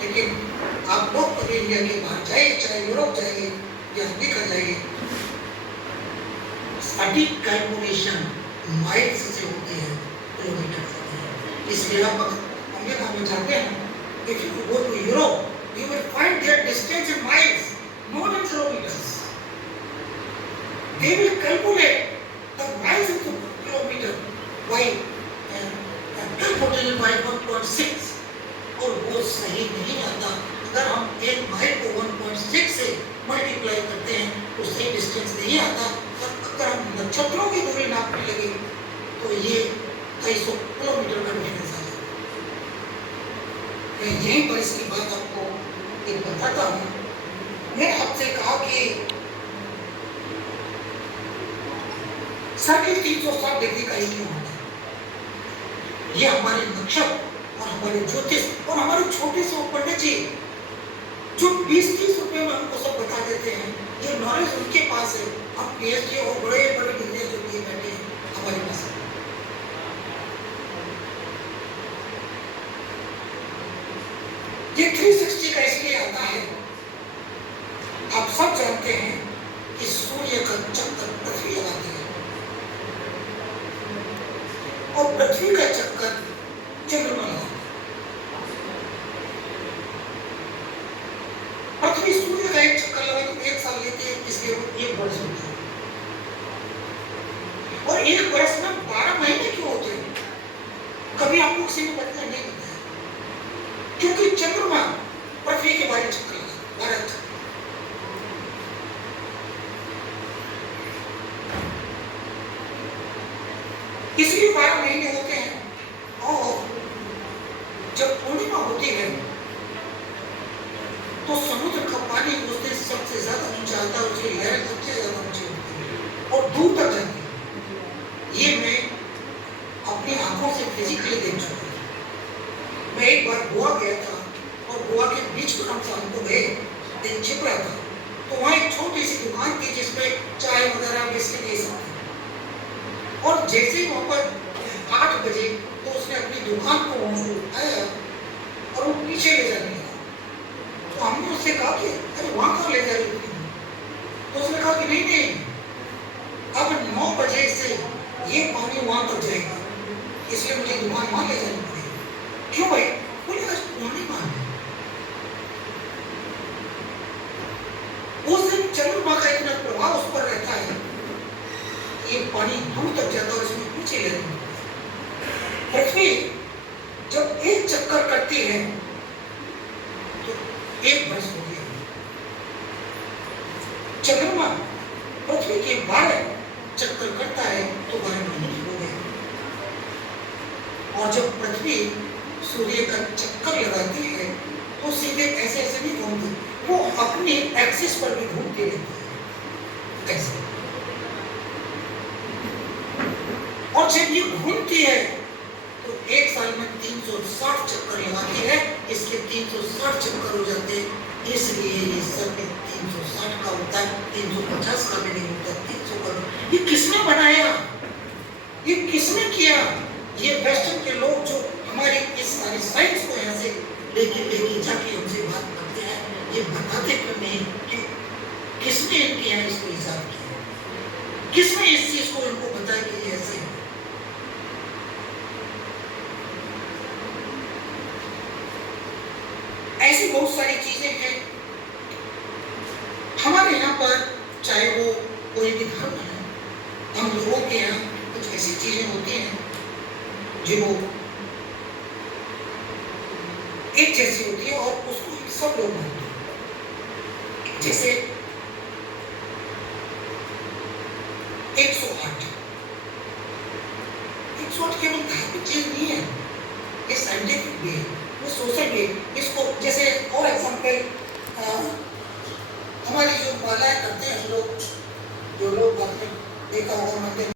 लेकिन आप लोग कभी इंडिया के बाहर जाइए, चाहे यूरोप जाइए या अमेरिका जाइए, सटीक कैलकुलेशन माइल्स से होती है, किलोमीटर से। इसलिए आप अमेरिका में जाते हैं, if you go to Europe you will find their distance in miles, not in kilometers. They will calculate the miles into kilometer by calculated by 1.6 और वो सही नहीं आता। अगर हम एक माइल को 1.6 से मल्टीप्लाई करते हैं तो सही डिस्टेंस नहीं आता। और अगर हम नक्षत्रों की दूरी नापने लगे तो ये कई सौ किलोमीटर का डिफरेंस आ जाता है। मैं यहीं पर इसकी बात आपको एक बताता हूँ। मैंने आपसे कहा कि सर्किल 360 डिग्री का ही क्यों होता है? ये हमारे नक्षत्र और हमारे ज्योतिष और हमारे छोटे से पंडित जी जो 20-30 रुपए में हमको सब बता देते हैं, ये नॉलेज उनके पास है। हम पीएचडी और बड़े बड़े डिग्री जो लिए बैठे हैं हमारे पास। ये 360 का इसलिए आता है, आप सब जानते हैं कि सूर्य का चक्कर पृथ्वी लगाती है और पृथ्वी का चक्कर चंद्रमा लगाता है। पृथ्वी सूर्य का एक चक्कर लगा तो 1 साल लेते हैं, इसलिए 1 वर्ष होता है। और 1 वर्ष में 12 महीने क्यों होते हैं? कभी आपको किसी ने बताया नहीं बताया, क्योंकि चंद्रमा पृथ्वी के बारे चक्कर लगा 12 चक्कर। इसलिए 12 महीने होते हैं। और जब पूर्णिमा होती है तो समुद्र का पानी उस दिन सबसे ज्यादा ऊंचा आता है, उसकी लहरें सबसे ज्यादा ऊंची होती है और दूर तक जाती है। ये मैं अपनी आंखों से फिजिकली देख चुका हूँ। मैं एक बार गोवा गया था और गोवा के बीच पर हम शाम को गए, दिन छिप रहा था, तो वहाँ एक छोटी सी दुकान थी जिसमें चाय वगैरह बिस्किट ये सब थे। और जैसे ही वहाँ पर 8 बजे तो उसने अपनी दुकान को वहाँ उठाया और वो पीछे ले जाने लगा। तो हमने उससे कहा कि अरे वहाँ कहाँ ले जा रही थी? तो उसने कहा कि नहीं नहीं, अब 9 बजे से ये पानी वहाँ तक जाएगा, इसलिए मुझे दुकान वहाँ ले जानी पड़ेगी। क्यों भाई? बोले आज पूर्णिमा है। उस दिन चंद्रमा का इतना प्रभाव उस पर रहता है, ये पानी दूर तक जाता है और इसमें पीछे ले जाता है। पृथ्वी जब एक चक्कर करती है तो 1 वर्ष हो गया। चंद्रमा पृथ्वी के 12 चक्कर करता है तो 12 महीने हो गए। और जब पृथ्वी सूर्य का चक्कर लगाती है तो सीधे ऐसे ऐसे नहीं घूमती, वो अपनी एक्सिस पर भी घूमती रहती है। कैसे? और जब ये घूमती है तो 1 साल में 360 चक्कर लगाती है, इसके 360 चक्कर हो जाते हैं। इसलिए ये सर्किल 360 का होता है, 350 का भी नहीं होता, 300 का। ये किसने बनाया? ये किसने किया? ये वेस्टर्न के लोग जो हमारे इस सारी साइंस को यहाँ से लेके जाके हमसे बात करते हैं, ये बताते क्यों नहीं कि किसने इनके यहाँ इसको हिसाब किया, किसने इस चीज को इनको बताया कि ये ऐसे है। ऐसी बहुत सारी चीजें हैं हमारे यहाँ पर, चाहे वो कोई भी धर्म है, हम लोगों के यहाँ कुछ ऐसी चीजें होती हैं जो एक जैसी होती है और उसको सब लोग मानते हैं। जैसे 108 केवल धार्मिक चीज नहीं है, ये साइंटिफिक भी है, ये सोशल भी है। इसको जैसे और एग्जाम्पल, हमारी जो मालाएं करते हैं हम लोग, जो लोग आपने देखा होगा मंदिर